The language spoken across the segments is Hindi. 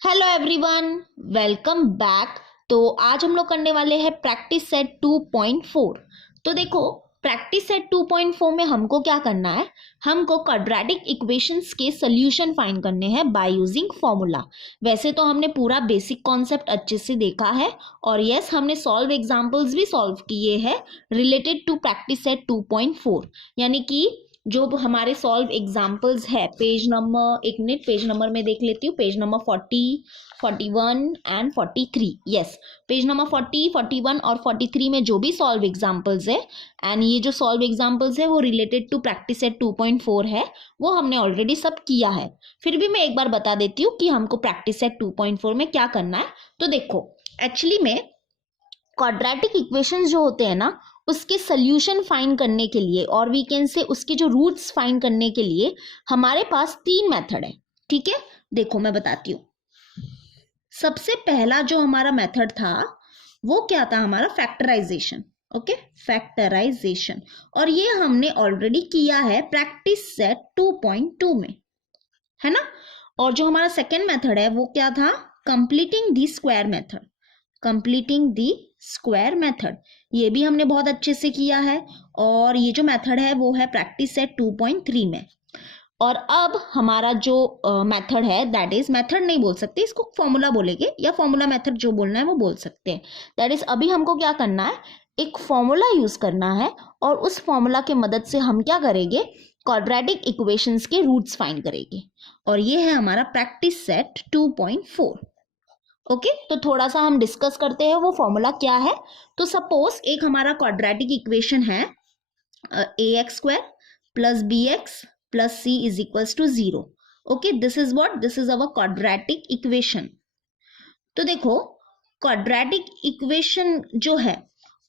Hello everyone, welcome back. तो आज हम लोग करने वाले हैं प्रैक्टिस सेट 2.4। तो देखो, प्रैक्टिस सेट 2.4 में हमको क्या करना है, हमको क्वाड्रेटिक इक्वेशंस के सॉल्यूशन फाइंड करने हैं बाय यूजिंग फॉर्मूला। वैसे तो हमने पूरा बेसिक कॉन्सेप्ट अच्छे से देखा है और यस, हमने सॉल्व एग्जांपल्स भी सॉल्व किए हैं रिलेटेड टू प्रैक्टिस सेट 2.4। यानी कि जो हमारे सॉल्व एग्जाम्पल्स है, पेज नंबर, एक मिनट, पेज नंबर में देख लेती हूँ, page number 40, 41 and 43। Yes, page number 40, 41 और 43 में जो भी सॉल्व एग्जाम्पल्स है, एंड ये जो सॉल्व एग्जाम्पल्स है वो रिलेटेड टू प्रैक्टिस सेट 2.4 है, वो हमने ऑलरेडी सब किया है। फिर भी मैं एक बार बता देती हूँ कि हमको प्रैक्टिस सेट 2.4 में क्या करना है। तो देखो, एक्चुअली में क्वाड्रेटिक इक्वेशंस जो होते हैं ना, उसके सॉल्यूशन फाइंड करने के लिए और वी कैन से उसके जो रूट्स फाइंड करने के लिए हमारे पास तीन मेथड है। ठीक है, देखो मैं बताती हूँ। सबसे पहला जो हमारा मेथड था वो क्या था, हमारा फैक्टराइजेशन। ओके, फैक्टराइजेशन, और ये हमने ऑलरेडी किया है प्रैक्टिस सेट 2.2 में, है ना। और जो हमारा सेकेंड मेथड है वो क्या था, completing the square method. Completing the square method, ये भी हमने बहुत अच्छे से किया है और ये जो मेथड है वो है प्रैक्टिस सेट 2.3 में। और अब हमारा जो मेथड है, दैट इज, मेथड नहीं बोल सकते इसको, फॉर्मूला बोलेंगे या फॉर्मूला मेथड जो बोलना है वो बोल सकते हैं। दैट इज, अभी हमको क्या करना है, एक फॉर्मूला यूज करना है और उस फॉर्मूला के मदद से हम क्या करेंगे, क्वाड्रेटिक इक्वेशंस के रूट्स फाइंड करेंगे। और ये है हमारा प्रैक्टिस सेट 2.4। ओके, तो थोड़ा सा हम डिस्कस करते हैं वो फॉर्मूला क्या है। तो सपोज एक हमारा क्वाड्रेटिक इक्वेशन है, a x square plus b x plus c is equals to 0। Okay, this is what, this is our quadratic equation. तो देखो, क्वाड्रेटिक इक्वेशन जो है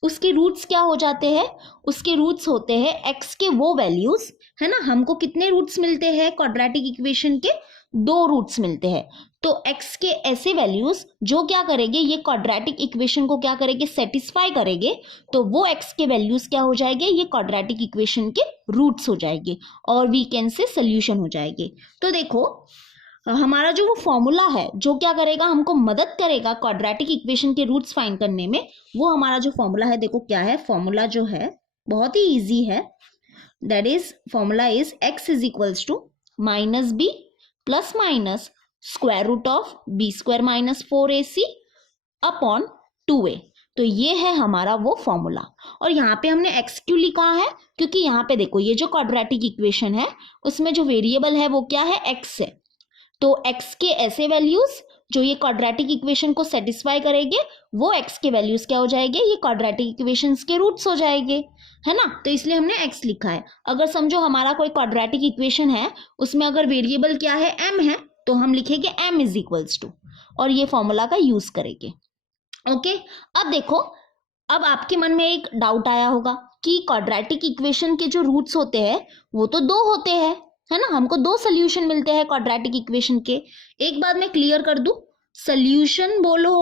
उसके रूट्स क्या हो जाते हैं, उसके रूट्स होते हैं एक्स के वो वैल्यूज, है ना। हमको कितने रूट्स मिलते हैं क्वाड्रेटिक इक्वेशन के, दो रूट्स मिलते हैं। तो x के ऐसे वैल्यूज जो क्या करेंगे, ये क्वाड्रेटिक इक्वेशन को क्या करेंगे, सेटिस्फाई करेंगे। तो वो x के वैल्यूज क्या हो जाएंगे, ये क्वाड्रेटिक इक्वेशन के रूट्स हो जाएंगे और वी कैन से सोल्यूशन हो जाएंगे। तो देखो, हमारा जो वो फॉर्मूला है जो क्या करेगा, हमको मदद करेगा क्वाड्रेटिक इक्वेशन के रूट्स फाइंड करने में, वो हमारा जो फॉर्मूला है, देखो क्या है फॉर्मूला, जो है बहुत ही इजी है। That is, formula is x is equals to minus b plus minus square root of b square minus 4ac upon 2a। तो ये है हमारा वो फॉर्मूला। और यहाँ पे हमने x क्यों लिखा है, क्योंकि यहाँ पे देखो, ये जो क्वाड्रेटिक इक्वेशन है उसमें जो वेरिएबल है वो क्या है, x है। तो x के ऐसे वैल्यूज जो ये क्वाड्रेटिक इक्वेशन को सेटिस्फाई करेंगे, वो x के वैल्यूज क्या हो जाएंगे, ये क्वाड्रेटिक इक्वेशंस के रूट्स हो जाएंगे, है ना। तो इसलिए हमने x लिखा है। अगर समझो हमारा कोई क्वाड्रेटिक इक्वेशन है, उसमें अगर वेरिएबल क्या है, m है, तो हम लिखेंगे m इज इक्वल्स टू, और ये फॉर्मूला का यूज करेंगे। ओके, अब देखो, अब आपके मन में एक डाउट आया होगा कि क्वाड्रेटिक इक्वेशन के जो रूट्स होते हैं वो तो दो होते हैं, है ना। हमको दो सोल्यूशन मिलते हैं क्वाड्रेटिक इक्वेशन के। एक बात मैं क्लियर कर दूं, सोल्यूशन बोलो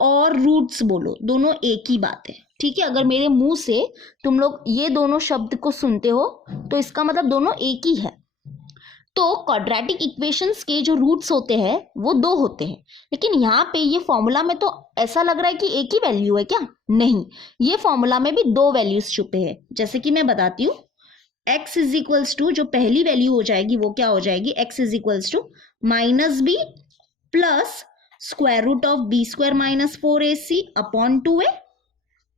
और रूट्स बोलो, दोनों एक ही बात है। ठीक है, अगर मेरे मुंह से तुम लोग ये दोनों शब्द को सुनते हो तो इसका मतलब दोनों एक ही है। तो क्वाड्रेटिक इक्वेशंस के जो रूट्स होते हैं वो दो होते हैं, लेकिन यहाँ पे ये फॉर्मूला में तो ऐसा लग रहा है कि एक ही वैल्यू है, क्या नहीं, ये फॉर्मूला में भी दो वैल्यूज छुपे हैं। जैसे कि मैं बताती हूँ, x इज इक्वल्स टू, जो पहली वैल्यू हो जाएगी वो क्या हो जाएगी, x is equals to minus b plus square root of b square minus 4ac upon 2a।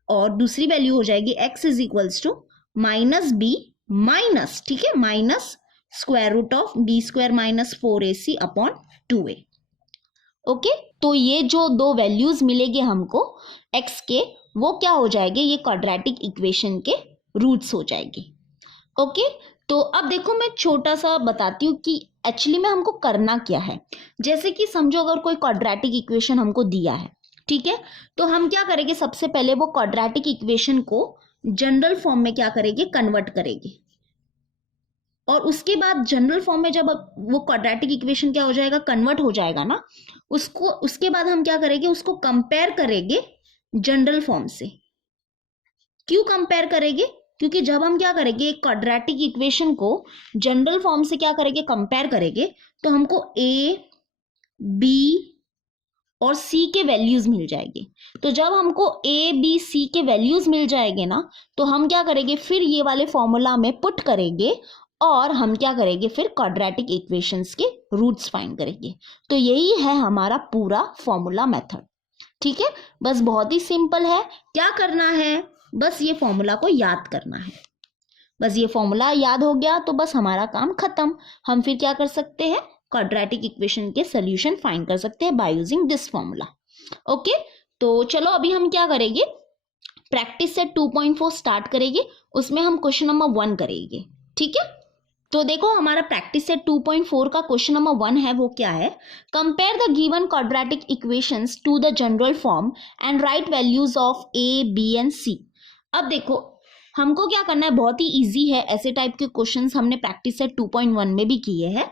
और दूसरी वैल्यू हो जाएगी x is equals to minus b minus, ठीक है, minus square root of b square minus 4ac upon 2a। Okay, तो ये जो दो वैल्यूज मिलेंगे हमको x के, वो क्या हो जाएंगे, ये क्वाड्रेटिक इक्वेशन के रूट्स हो जाएंगे। ओके, तो अब देखो, मैं छोटा सा बताती हूँ कि एक्चुअली में हमको करना क्या है। जैसे कि समझो अगर कोई क्वाड्रेटिक इक्वेशन हमको दिया है, ठीक है, तो हम क्या करेंगे, सबसे पहले वो क्वाड्रेटिक इक्वेशन को जनरल फॉर्म में क्या करेंगे, कन्वर्ट करेंगे। और उसके बाद जनरल फॉर्म में जब वो क्वाड्रेटिक इक्वेशन क्या हो जाएगा, कन्वर्ट हो जाएगा ना, उसको, उसके बाद हम क्या करेंगे, उसको कंपेयर करेंगे जनरल फॉर्म से। क्यों कंपेयर करेंगे, क्योंकि जब हम क्या करेंगे, एक क्वाड्रेटिक इक्वेशन को जनरल फॉर्म से क्या करेंगे, कंपेयर करेंगे, तो हमको a बी और सी के वैल्यूज मिल जाएंगे। तो जब हमको ए बी सी के वैल्यूज मिल जाएंगे ना, तो हम क्या करेंगे, फिर ये वाले फॉर्मूला में पुट करेंगे और हम क्या करेंगे, फिर क्वाड्रेटिक इक्वेशंस के रूट्स फाइंड करेंगे। तो यही है हमारा पूरा फॉर्मूला मेथड। ठीक है, बस बहुत ही सिंपल है। क्या करना है, बस ये फॉर्मूला को याद करना है। बस ये फॉर्मूला याद हो गया तो बस हमारा काम खत्म। हम फिर क्या कर सकते हैं, क्वाड्रेटिक इक्वेशन के सॉल्यूशन फाइंड कर सकते हैं by using this formula. Okay, तो चलो अभी हम क्या करेंगे, प्रैक्टिस सेट 2.4 स्टार्ट करेंगे। उसमें हम क्वेश्चन नंबर 1 करेंगे। ठीक है, तो देखो हमारा प्रैक्टिस सेट 2.4 का क्वेश्चन नंबर 1 है, वो क्या है, compare the given quadratic equations to the general form and write values of a b and c. अब देखो हमको क्या करना है, बहुत ही इजी है। ऐसे टाइप के क्वेश्चंस हमने प्रैक्टिस सेट 2.1 में भी किए हैं।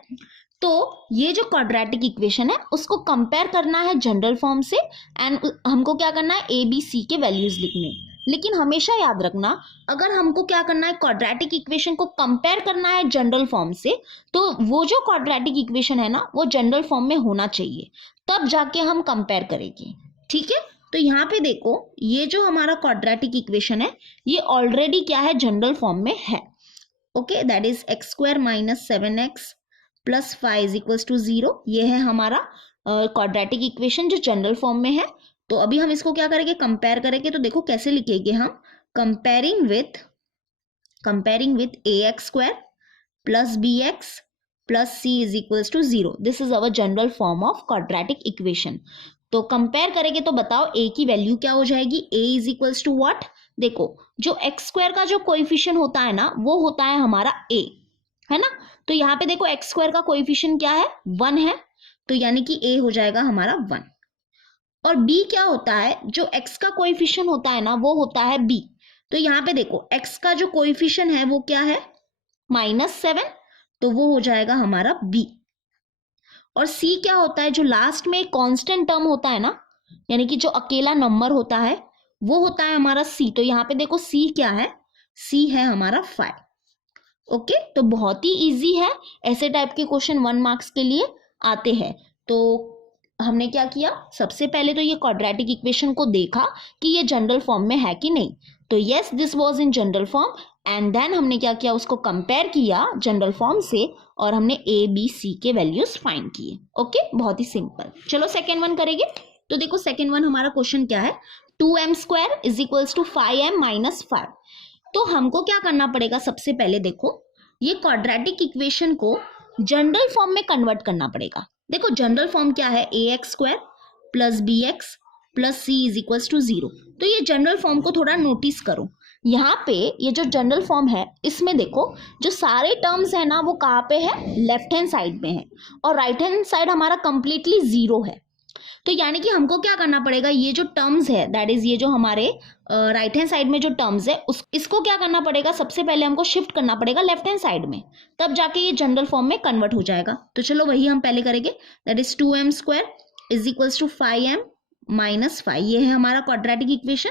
तो ये जो क्वाड्रेटिक इक्वेशन है उसको कंपेयर करना है जनरल फॉर्म से एंड हमको क्या करना है, ए बी सी के वैल्यूज लिखने। लेकिन हमेशा याद रखना, अगर हमको क्या करना है, क्वाड्रेटिक इक्वेशन को कंपेयर करना है जनरल फॉर्म से, तो वो जो क्वाड्रेटिक इक्वेशन है ना वो जनरल फॉर्म में होना चाहिए, तब जाके हम कंपेयर करेंगे। ठीक है, तो यहाँ पे देखो ये जो हमारा क्वाड्रेटिक इक्वेशन है ये ऑलरेडी क्या है, जनरल फॉर्म में है। Okay, that is x square minus 7x plus 5 is equals to 0। ये है हमारा क्वाड्रेटिक इक्वेशन जो जनरल फॉर्म में है। तो अभी हम इसको क्या करेंगे, कंपेयर करेंगे। तो देखो कैसे लिखेंगे हम, comparing with a x square plus b x plus c is equals to 0। This is our general form of quadratic equation. तो कंपेयर करेंगे तो बताओ ए की वैल्यू क्या हो जाएगी, a is equals to what, देखो जो एक्स स्क्वायर का जो कोएफिशिएंट होता है ना वो होता है हमारा ए, है ना। तो यहाँ पे देखो एक्स स्क्वायर का कोएफिशिएंट क्या है, 1 है, तो यानी कि ए हो जाएगा हमारा 1। और b क्या होता है, जो x का कोएफिशिएंट होता है ना वो होता है b। तो यहाँ पे देखो x का जो कोएफिशिएंट है वो क्या है, -7, तो वो हो जाएगा हमारा b। और c क्या होता है, जो लास्ट में कांस्टेंट टर्म होता है ना, यानी कि जो अकेला नंबर होता है वो होता है हमारा c। तो यहाँ पे देखो c क्या है, c है हमारा 5। ओके, तो बहुत ही इजी है। ऐसे टाइप के क्वेश्चन 1 मार्क्स के लिए आते हैं। तो हमने क्या किया, सबसे पहले तो ये क्वाड्रेटिक इक्वेशन को देखा कि ये जनरल फॉर्म में है कि नहीं। तो yes, this was in general form and then हमने क्या किया, उसको कंपेयर किया जनरल फॉर्म से और हमने ए बी सी के वैल्यूज फाइंड किए। ओके, बहुत ही सिंपल। चलो सेकेंड वन करेंगे। तो देखो सेकेंड वन हमारा क्वेश्चन क्या है, 2m square is equals to 5m minus 5। तो हमको क्या करना पड़ेगा, सबसे पहले देखो ये क्वाड्रेटिक इक्वेशन को जनरल फॉर्म में कन्वर्ट करना पड़ेगा। देखो जनरल फॉर्म क्या है, a x square plus b x plus c is equals to 0। तो ये जनरल फॉर्म को थोड़ा नोटिस करो। यहाँ पे ये जो जनरल फॉर्म है इसमें देखो जो सारे टर्म्स है ना वो कहाँ पे है, लेफ्ट हैंड साइड में है और राइट हैंड साइड हमारा कंप्लीटली 0 है। तो यानी कि हमको क्या करना पड़ेगा, ये जो टर्म्स है दैट इज ये जो हमारे राइट हैंड साइड में जो टर्म्स है इसको क्या करना पड़ेगा, सबसे पहले हमको शिफ्ट करना पड़ेगा लेफ्ट हैंड साइड में, तब जाके ये जनरल फॉर्म में कन्वर्ट हो जाएगा। तो चलो वही हम पहले करेंगे, that is 2m square is equals to 5m minus 5। ये है हमारा क्वाड्रेटिक इक्वेशन,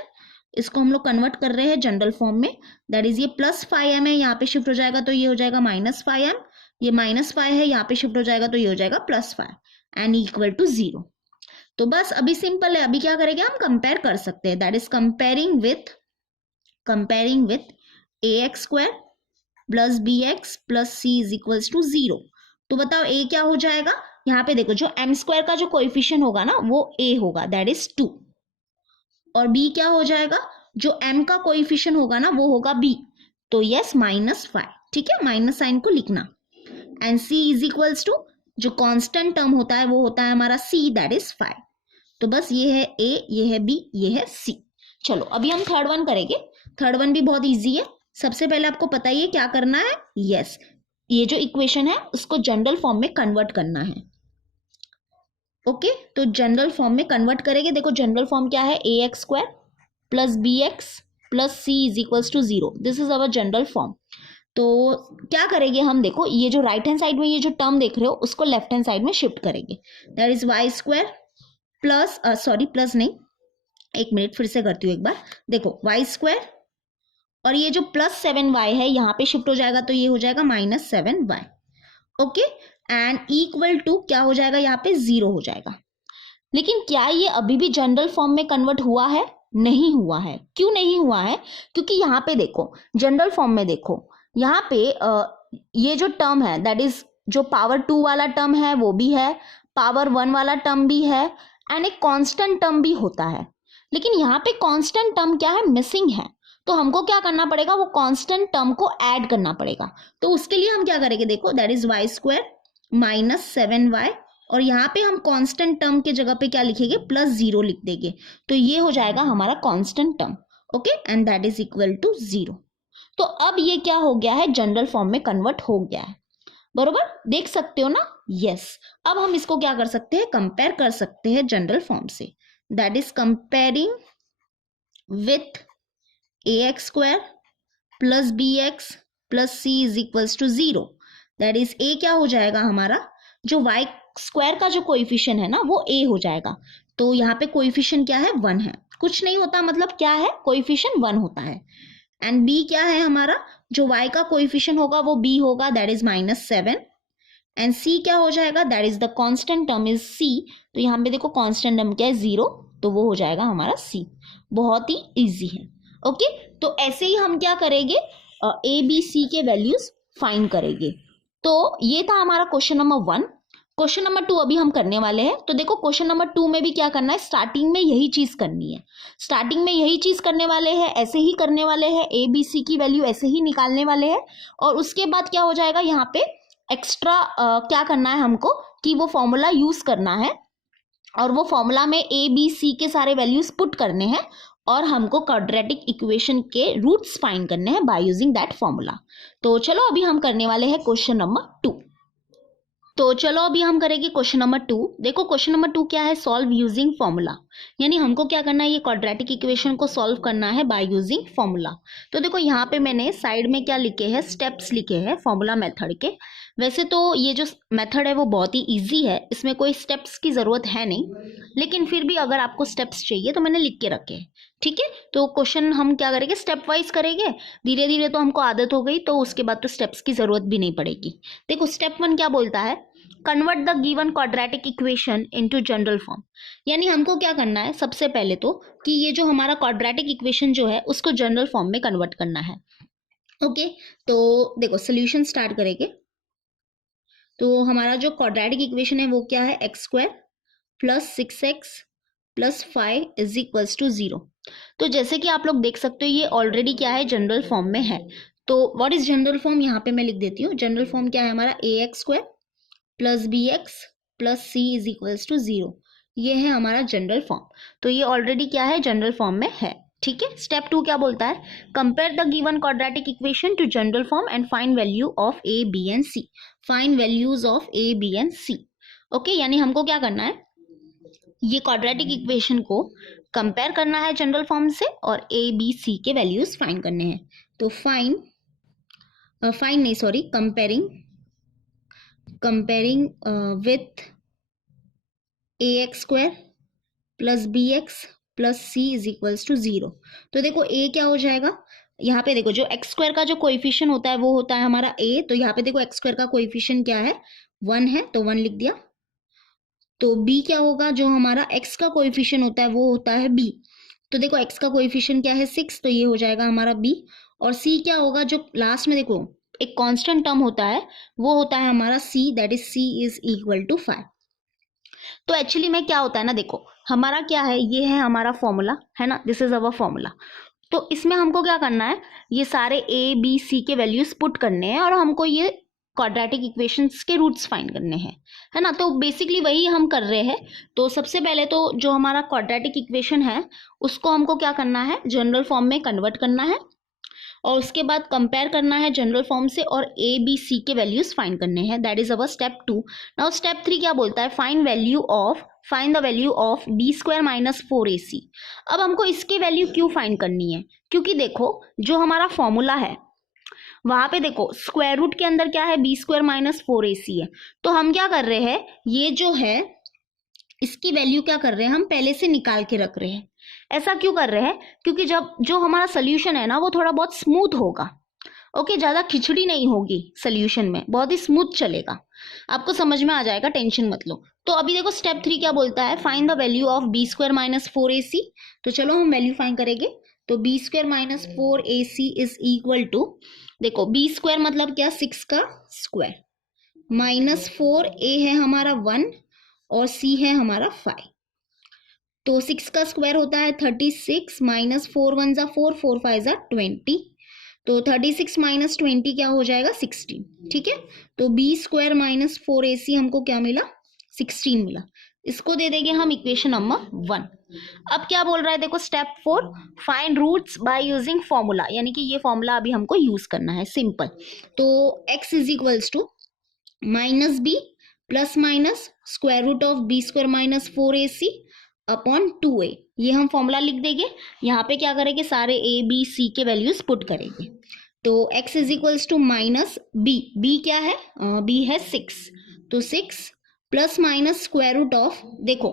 इसको हम लोग कन्वर्ट कर रहे हैं जनरल फॉर्म में। दैट इज ये प्लस 5m है, यहाँ पे शिफ्ट हो जाएगा तो ये हो जाएगा -5m, ये -5 है यहाँ पे शिफ्ट हो जाएगा तो ये हो जाएगा +5 एंड इक्वल टू 0। तो बस अभी सिंपल है, अभी क्या करेंगे हम कंपेयर कर सकते हैं, that is comparing with a x square plus b x plus c is equals to 0। तो बताओ a क्या हो जाएगा, यहाँ पे देखो जो m स्क्वायर का जो कोएफिशिएंट होगा ना वो a होगा, दैट इज 2। और b क्या हो जाएगा, जो m का कोएफिशिएंट होगा ना वो होगा b, तो यस -5। ठीक है, माइनस साइन को लिखना। And c is equals to जो कांस्टेंट टर्म होता है वो होता है हमारा c, दैट इज 5। तो बस ये है a, ये है b, ये है c। चलो अभी हम थर्ड वन करेंगे। थर्ड वन भी बहुत इजी है। सबसे पहले आपको पता ही है क्या करना है, यस ये जो इक्वेशन है उसको जनरल फॉर्म में कन्वर्ट करना है। ओके, तो जनरल फॉर्म में कन्वर्ट करेंगे। देखो जनरल फॉर्म क्या है, a x square plus b x plus c is equals to 0। This is our general form. तो क्या करेंगे हम, देखो ये जो राइट हैंड साइड में ये जो टर्म देख रहे हो उसको लेफ्ट हैंड साइड में शिफ्ट करेंगे। That is y square plus plus नहीं, एक मिनट फिर से करती हूँ एक बार। देखो वाई स्क्वायर और ये जो +7y है यहाँ पे शिफ्ट हो जाएगा तो ये हो जाएगा -7y। Okay, and equal to क्या हो जाएगा, यहाँ पे 0 हो जाएगा। लेकिन क्या ये अभी भी जनरल फॉर्म में कन्वर्ट हुआ है? नहीं हुआ है। क्यों नहीं हुआ है? क्योंकि यहाँ पे देखो, जनरल फॉर्म में देखो, यहाँ पे ये जो टर्म है दैट इज जो पावर 2 वाला टर्म है वो भी है, पावर 1 वाला टर्म भी है, एंड एक कांस्टेंट टर्म भी होता है। लेकिन यहाँ पे कांस्टेंट टर्म क्या है, मिसिंग है। तो हमको क्या करना पड़ेगा, वो कांस्टेंट टर्म को ऐड करना पड़ेगा। तो उसके लिए हम क्या करेंगे, देखो that is y square minus 7y, और यहाँ पे हम कांस्टेंट टर्म के जगह पे क्या लिखेंगे, +0 लिख देंगे। तो ये हो जाएगा हमारा constant term, okay, and that is equal to 0। तो अब ये क्या हो गया है, जनरल फॉर्म में कन्वर्ट हो गया है, बरोबर, देख सकते हो ना। यस, अब हम इसको क्या कर सकते हैं, कंपेयर कर सकते हैं जनरल फॉर्म से। That is comparing with ax square plus bx plus c is equals to 0। That is a क्या हो जाएगा हमारा, जो y स्क्वायर का जो कोएफिशिएंट है ना वो a हो जाएगा। तो यहाँ पे कोएफिशिएंट क्या है, 1 है। कुछ नहीं होता, मतलब क्या है, कोएफिशिएंट 1 होता है। एंड b क्या है हमारा, जो y का कोएफिशिएंट होगा वो b होगा, दैट इज -7। एंड c क्या हो जाएगा, that is the constant term is c। तो यहाँ पे देखो कांस्टेंट टर्म क्या है, 0, तो वो हो जाएगा हमारा c। बहुत ही इजी है, ओके। तो ऐसे ही हम क्या करेंगे, ए बी सी के वैल्यूज फाइंड करेंगे। तो ये था हमारा क्वेश्चन नंबर 1। क्वेश्चन नंबर 2 अभी हम करने वाले हैं। तो देखो क्वेश्चन नंबर 2 में भी क्या करना है, स्टार्टिंग में यही चीज करनी है। स्टार्टिंग में यही चीज करने वाले हैं, ऐसे ही करने वाले हैं, ए बी सी की वैल्यू ऐसे ही निकालने वाले हैं। और उसके बाद क्या हो जाएगा, यहाँ पे एक्स्ट्रा क्या करना है हमको, कि वो फॉर्मूला यूज करना है, और वो फॉर्मूला में ए बी सी के सारे वैल्यूज पुट करने हैं, और हमको क्वाड्रेटिक इक्वेशन के रूट्स फाइंड करने हैं बाय यूजिंग दैट फॉर्मूला। तो चलो अभी हम करने वाले हैं क्वेश्चन नंबर 2। तो चलो अभी हम करेंगे क्वेश्चन नंबर 2। देखो क्वेश्चन नंबर 2 क्या है, सॉल्व यूजिंग फॉर्मूला। यानी हमको क्या करना है, ये क्वाड्रेटिक इक्वेशन को सॉल्व करना है बाय यूजिंग फॉर्मूला। तो देखो यहाँ पे मैंने साइड में क्या लिखे हैं, स्टेप्स लिखे हैं फॉर्मूला मेथड के। वैसे तो ये जो मेथड है वो बहुत ही इजी है, इसमें कोई स्टेप्स की ज़रूरत है नहीं, लेकिन फिर भी अगर आपको स्टेप्स चाहिए तो मैंने लिख के रखे हैं, ठीक है। तो क्वेश्चन हम क्या करेंगे, स्टेप वाइज करेंगे। धीरे धीरे तो हमको आदत हो गई, तो उसके बाद तो स्टेप्स की ज़रूरत भी नहीं पड़ेगी। देखो स्टेप 1 क्या बोलता है, convert the given quadratic equation into general form. यानी हमको क्या करना है, सबसे पहले तो कि ये जो हमारा क्वाड्रेटिक इक्वेशन जो है उसको जनरल फॉर्म में कन्वर्ट करना है, ओके। तो देखो सोल्यूशन स्टार्ट करेंगे। तो हमारा जो क्वाड्रेटिक इक्वेशन है वो क्या है, x square plus 6x plus 5 is equals to 0। तो जैसे कि आप लोग देख सकते हो ये ऑलरेडी क्या है, जनरल फॉर्म में है। तो व्हाट इज जनरल फॉर्म, यहाँ पे मैं लिख देती हूँ। जनरल फॉर्म क्या है हमारा, ax square plus bx plus c is equals to 0। ये है हमारा जनरल फॉर्म। तो ये ऑलरेडी क्या है, जनरल फॉर्म में है, ठीक है। स्टेप 2 क्या बोलता है, compare the given quadratic equation two general form and find value of a b and c। Find values of a b and c, okay. यानी हमको क्या करना है, ये क्वाड्रेटिक इक्वेशन को कंपेयर करना है जनरल फॉर्म से, और a b c के वैल्यूज फाइंड करने हैं। तो comparing with ax square plus bx plus c is equals to 0। तो देखो a क्या हो जाएगा, यहाँ पे देखो जो एक्स स्क्वायर का जो कोएफिशिएंट होता है वो होता है हमारा a। तो यहाँ पे देखो एक्स स्क्वायर का कोएफिशिएंट क्या है, 1 है, तो 1 लिख दिया। तो b क्या होगा, जो हमारा x का कोएफिशिएंट होता है वो होता है b। तो देखो x का कोएफिशिएंट क्या है, 6, तो ये हो जाएगा हमारा b। और c क्या होगा, जो लास्ट में देखो एक कांस्टेंट टर्म होता है वो होता है हमारा c, that is c is equal to 5। तो एक्चुअली में क्या होता है ना, देखो हमारा क्या है, ये है हमारा फॉर्मूला, है ना, दिस इज अवर फॉर्मूला। तो इसमें हमको क्या करना है, ये सारे a b c के वैल्यूज पुट करने हैं, और हमको ये क्वाड्रेटिक इक्वेशंस के रूट्स फाइंड करने हैं, है ना। तो बेसिकली वही हम कर रहे हैं। तो सबसे पहले तो जो हमारा क्वाड्रेटिक इक्वेशन है उसको हमको क्या करना है, जनरल फॉर्म में कन्वर्ट करना है, और उसके बाद कंपेयर करना है जनरल फॉर्म से, और a b c के वैल्यूज फाइंड करने हैं। That is our step 2। Now step 3 क्या बोलता है, find the value of b square minus 4ac। अब हमको इसके वैल्यू क्यों फाइंड करनी है, क्योंकि देखो जो हमारा फॉर्मूला है वहां पे देखो स्क्वायर रूट के अंदर क्या है, बी स्क्वायर माइनस 4ac है। तो हम क्या कर रहे हैं, ये जो है इसकी वैल्यू क्या कर रहे हैं, हम पहले से निकाल के रख रहे हैं। ऐसा क्यों कर रहे हैं, क्योंकि जब जो हमारा सोल्यूशन है ना वो थोड़ा बहुत स्मूथ होगा, ओके, ज़्यादा खिचड़ी नहीं होगी सोल्यूशन में, बहुत ही स्मूथ चलेगा, आपको समझ में आ जाएगा, टेंशन मत लो। तो अभी देखो स्टेप 3 क्या बोलता है, find the value of b square minus 4ac। तो चलो हम वैल्यू फाइंड करेंगे। तो b square minus 4ac is equal to, देखो बी स्क्वायर मतलब क्या, 6 का स्क्वायर, माइनस 4a है हमारा 1 और c है हमारा 5। तो 6 का स्क्वायर होता है 36, माइनस 4 1 जा 4, 4 5 जा 20। तो 36 माइनस 20 क्या हो जाएगा, 16। ठीक है, तो बी स्क्वायर माइनस 4ac हमको क्या मिला, 16 मिला। इसको दे देंगे हम इक्वेशन नंबर 1। अब क्या बोल रहा है, देखो step 4, find roots by using formula, यानी कि ये फॉर्मूला अभी हमको यूज करना है, सिंपल। तो x is equals to minus b plus minus square root of b square minus 4ac upon 2a, ये हम फॉर्मूला लिख देंगे। यहाँ पे क्या करेंगे, सारे a b c के वैल्यूज पुट करेंगे। तो x is equals to minus b क्या है, b है 6, तो 6 plus minus square root of, देखो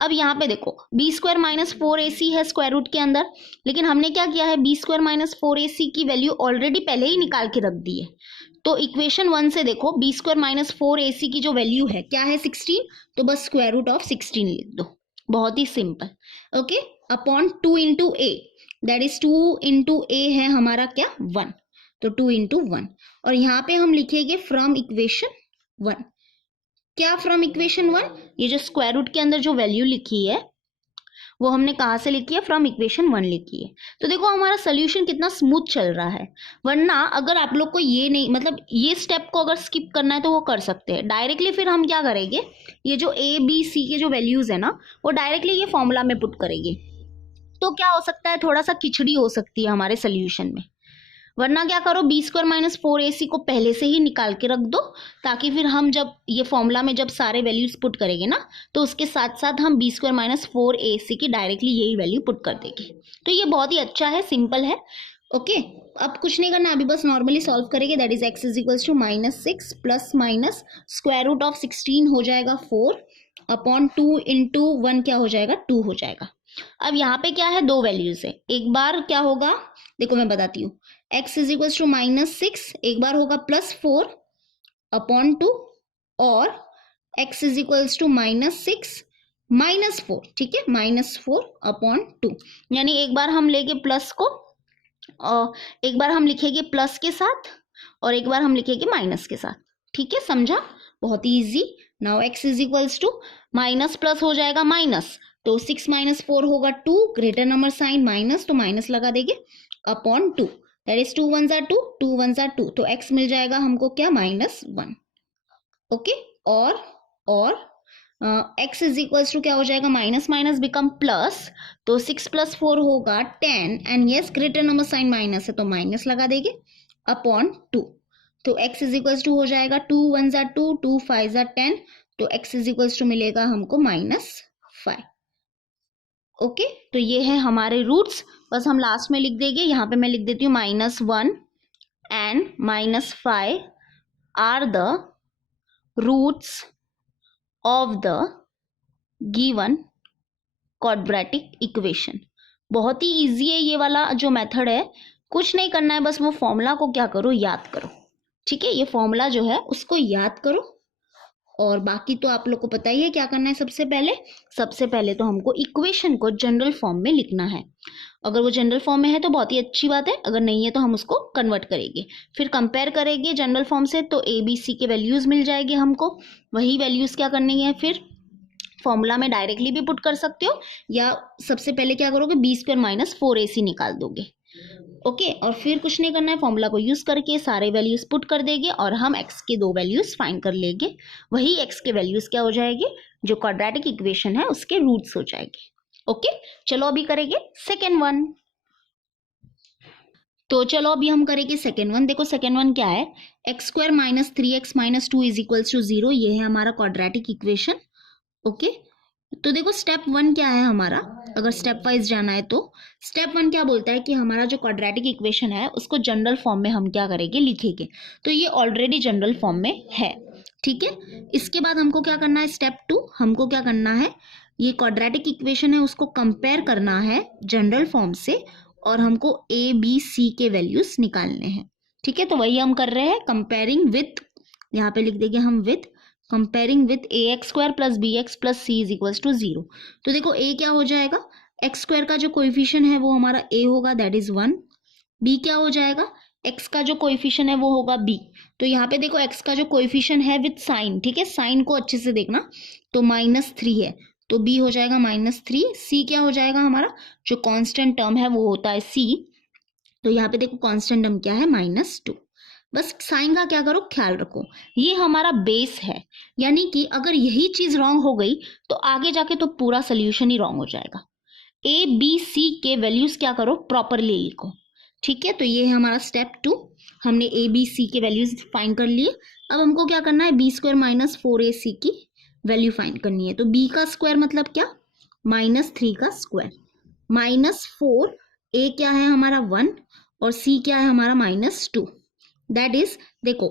अब यहाँ पे देखो बी स्क्वायर माइनस 4ac है स्क्वायर रूट के अंदर, लेकिन हमने क्या किया है, बी स्क्वायर माइनस 4ac की वैल्यू ऑलरेडी पहले ही निकाल के रख दी है। तो इक्वेशन 1 से देखो बी स्क्वायर माइनस 4ac की जो वैल्यू है क्या है, 16, तो बस स्क्वायर रूट ऑफ 16 लिख दो, बहुत ही simple. Okay, upon 2 into a, that is 2 into a है हमारा क्या, 1, तो 2 इंटू 1। और यहाँ पे हम लिखेंगे फ्रॉम इक्वेशन 1, क्या फ्रॉम इक्वेशन 1, ये जो स्क्वायर रूट के अंदर जो वैल्यू लिखी है वो हमने कहाँ से लिखी है, फ्रॉम इक्वेशन 1 लिखी है। तो देखो हमारा सोल्यूशन कितना स्मूथ चल रहा है। वरना अगर आप लोग को ये नहीं, मतलब ये स्टेप को अगर स्किप करना है तो वो कर सकते हैं डायरेक्टली। फिर हम क्या करेंगे, ये जो ए बी सी के जो वैल्यूज है ना, वो डायरेक्टली ये फॉर्मूला में पुट करेंगे। तो क्या हो सकता है, थोड़ा सा खिचड़ी हो सकती है हमारे सोल्यूशन में। वरना क्या करो, बी स्क्वायर माइनस 4ac को पहले से ही निकाल के रख दो, ताकि फिर हम जब ये फॉर्मूला में जब सारे वैल्यूज पुट करेंगे ना, तो उसके साथ साथ हम बी स्क्वायर माइनस 4ac की डायरेक्टली यही वैल्यू पुट कर देंगे। तो ये बहुत ही अच्छा है, सिंपल है। ओके, अब कुछ नहीं करना, अभी बस नॉर्मली सॉल्व करेंगे। That is x is equals to minus 6 plus minus square root of 16 हो जाएगा 4 अपॉन 2 इंटू 1 क्या हो जाएगा, 2 हो जाएगा। अब यहाँ पे क्या है, दो वैल्यूज है, एक बार क्या होगा, देखो मैं बताती हूँ, x is equals to minus 6, एक बार होगा प्लस 4 अपॉन 2, और x is equals to minus 6 minus 4, ठीक है, माइनस 4 अपॉन 2, यानी एक बार हम लेंगे प्लस को, और एक बार हम लिखेंगे प्लस के साथ, और एक बार हम लिखेंगे माइनस के साथ। ठीक है, समझा, बहुत ही easy. Now x is equals to minus plus हो जाएगा माइनस, तो 6 माइनस 4 होगा 2, ग्रेटर नंबर साइन माइनस, तो माइनस लगा देंगे, अपॉन 2, दैट इज 2 1 2, 2 1 2, तो x मिल जाएगा हमको क्या, माइनस 1। ओके, और x इज इक्वल्स टू क्या हो जाएगा, माइनस माइनस बिकम प्लस, तो 6 प्लस 4 होगा 10, and yes greater number sign minus है तो माइनस लगा देंगे, अपॉन 2, तो x इज इक्वल्स टू हो जाएगा 2 1 2, 2 5 10, तो x इज इक्वल्स टू मिलेगा हमको माइनस 5। ओके, तो ये है हमारे रूट्स, बस हम लास्ट में लिख देंगे। यहाँ पे मैं लिख देती हूँ -1 and -5 are the roots of the given quadratic equation. बहुत ही इजी है ये वाला जो मेथड है, कुछ नहीं करना है, बस वो फॉर्मूला को क्या करो, याद करो। ठीक है, ये फॉर्मूला जो है उसको याद करो, और बाकी तो आप लोग को पता ही है क्या करना है। सबसे पहले तो हमको इक्वेशन को जनरल फॉर्म में लिखना है। अगर वो जनरल फॉर्म में है तो बहुत ही अच्छी बात है, अगर नहीं है तो हम उसको कन्वर्ट करेंगे, फिर कंपेयर करेंगे जनरल फॉर्म से, तो ए बी सी के वैल्यूज मिल जाएंगे हमको। वही वैल्यूज क्या करनी है, फिर फॉर्मूला में डायरेक्टली भी पुट कर सकते हो, या सबसे पहले क्या करोगे, बी स्क्वायर माइनस 4ac निकाल दोगे। ओके, और फिर कुछ नहीं करना है, फॉर्मूला को यूज करके सारे वैल्यूज पुट कर देंगे, और हम x के दो वैल्यूज फाइंड कर लेंगे। वही x के वैल्यूज क्या हो जाएंगे, जो क्वाड्रेटिक इक्वेशन है उसके रूट्स हो जाएंगे। ओके, चलो अभी करेंगे सेकेंड वन। तो चलो अभी हम करेंगे सेकेंड वन। देखो सेकेंड वन क्या है, x square minus 3x minus 2 is equals to 0, ये है हमारा क्वाड्रेटिक इक्वेशन। ओके, तो देखो स्टेप 1 क्या है हमारा, अगर स्टेप वाइज जाना है तो स्टेप 1 क्या बोलता है कि हमारा जो क्वाड्रेटिक इक्वेशन है उसको जनरल फॉर्म में हम क्या करेंगे, लिखेंगे। तो ये ऑलरेडी जनरल फॉर्म में है। ठीक है, इसके बाद हमको क्या करना है, स्टेप 2 हमको क्या करना है, ये क्वाड्रेटिक इक्वेशन है उसको कंपेयर करना है जनरल फॉर्म से, और हमको a b c के वैल्यूज निकालने हैं। ठीक है, तो वही हम कर रहे हैं, कंपेयरिंग विथ, यहाँ पे लिख देंगे हम with, comparing with a x square plus b x plus c is equals to 0। तो देखो ए क्या हो जाएगा, एक्स स्क्वायर का जो कोएफिशिएंट है वो हमारा ए होगा, दैट इज 1। बी क्या हो जाएगा, एक्स का जो कोएफिशिएंट है वो होगा बी। तो यहाँ पे देखो एक्स का जो कोएफिशिएंट है विथ साइन, ठीक है, साइन को अच्छे से देखना, तो -3 है, तो बी हो जाएगा -3। सी क्या हो जाएगा, हमारा जो कांस्टेंट टर्म है वो होता है सी, तो यहाँ पे देखो कांस्टेंट टर्म क्या है, -2। बस साइन का क्या करो, ख्याल रखो, ये हमारा बेस है, यानी कि अगर यही चीज रॉन्ग हो गई तो आगे जाके तो पूरा सोल्यूशन ही रॉन्ग हो जाएगा। ए बी सी के वैल्यूज क्या करो, प्रॉपरली लिखो। ठीक है, तो ये है हमारा स्टेप 2, हमने ए बी सी के वैल्यूज फाइंड कर लिए। अब हमको क्या करना है, बी स्क्वायर माइनस 4ac की वैल्यू फाइंड करनी है। तो बी का स्क्वायर मतलब क्या, -3 का स्क्वायर, -4, ए क्या है हमारा 1 और सी क्या है हमारा -2। दैट इज, देखो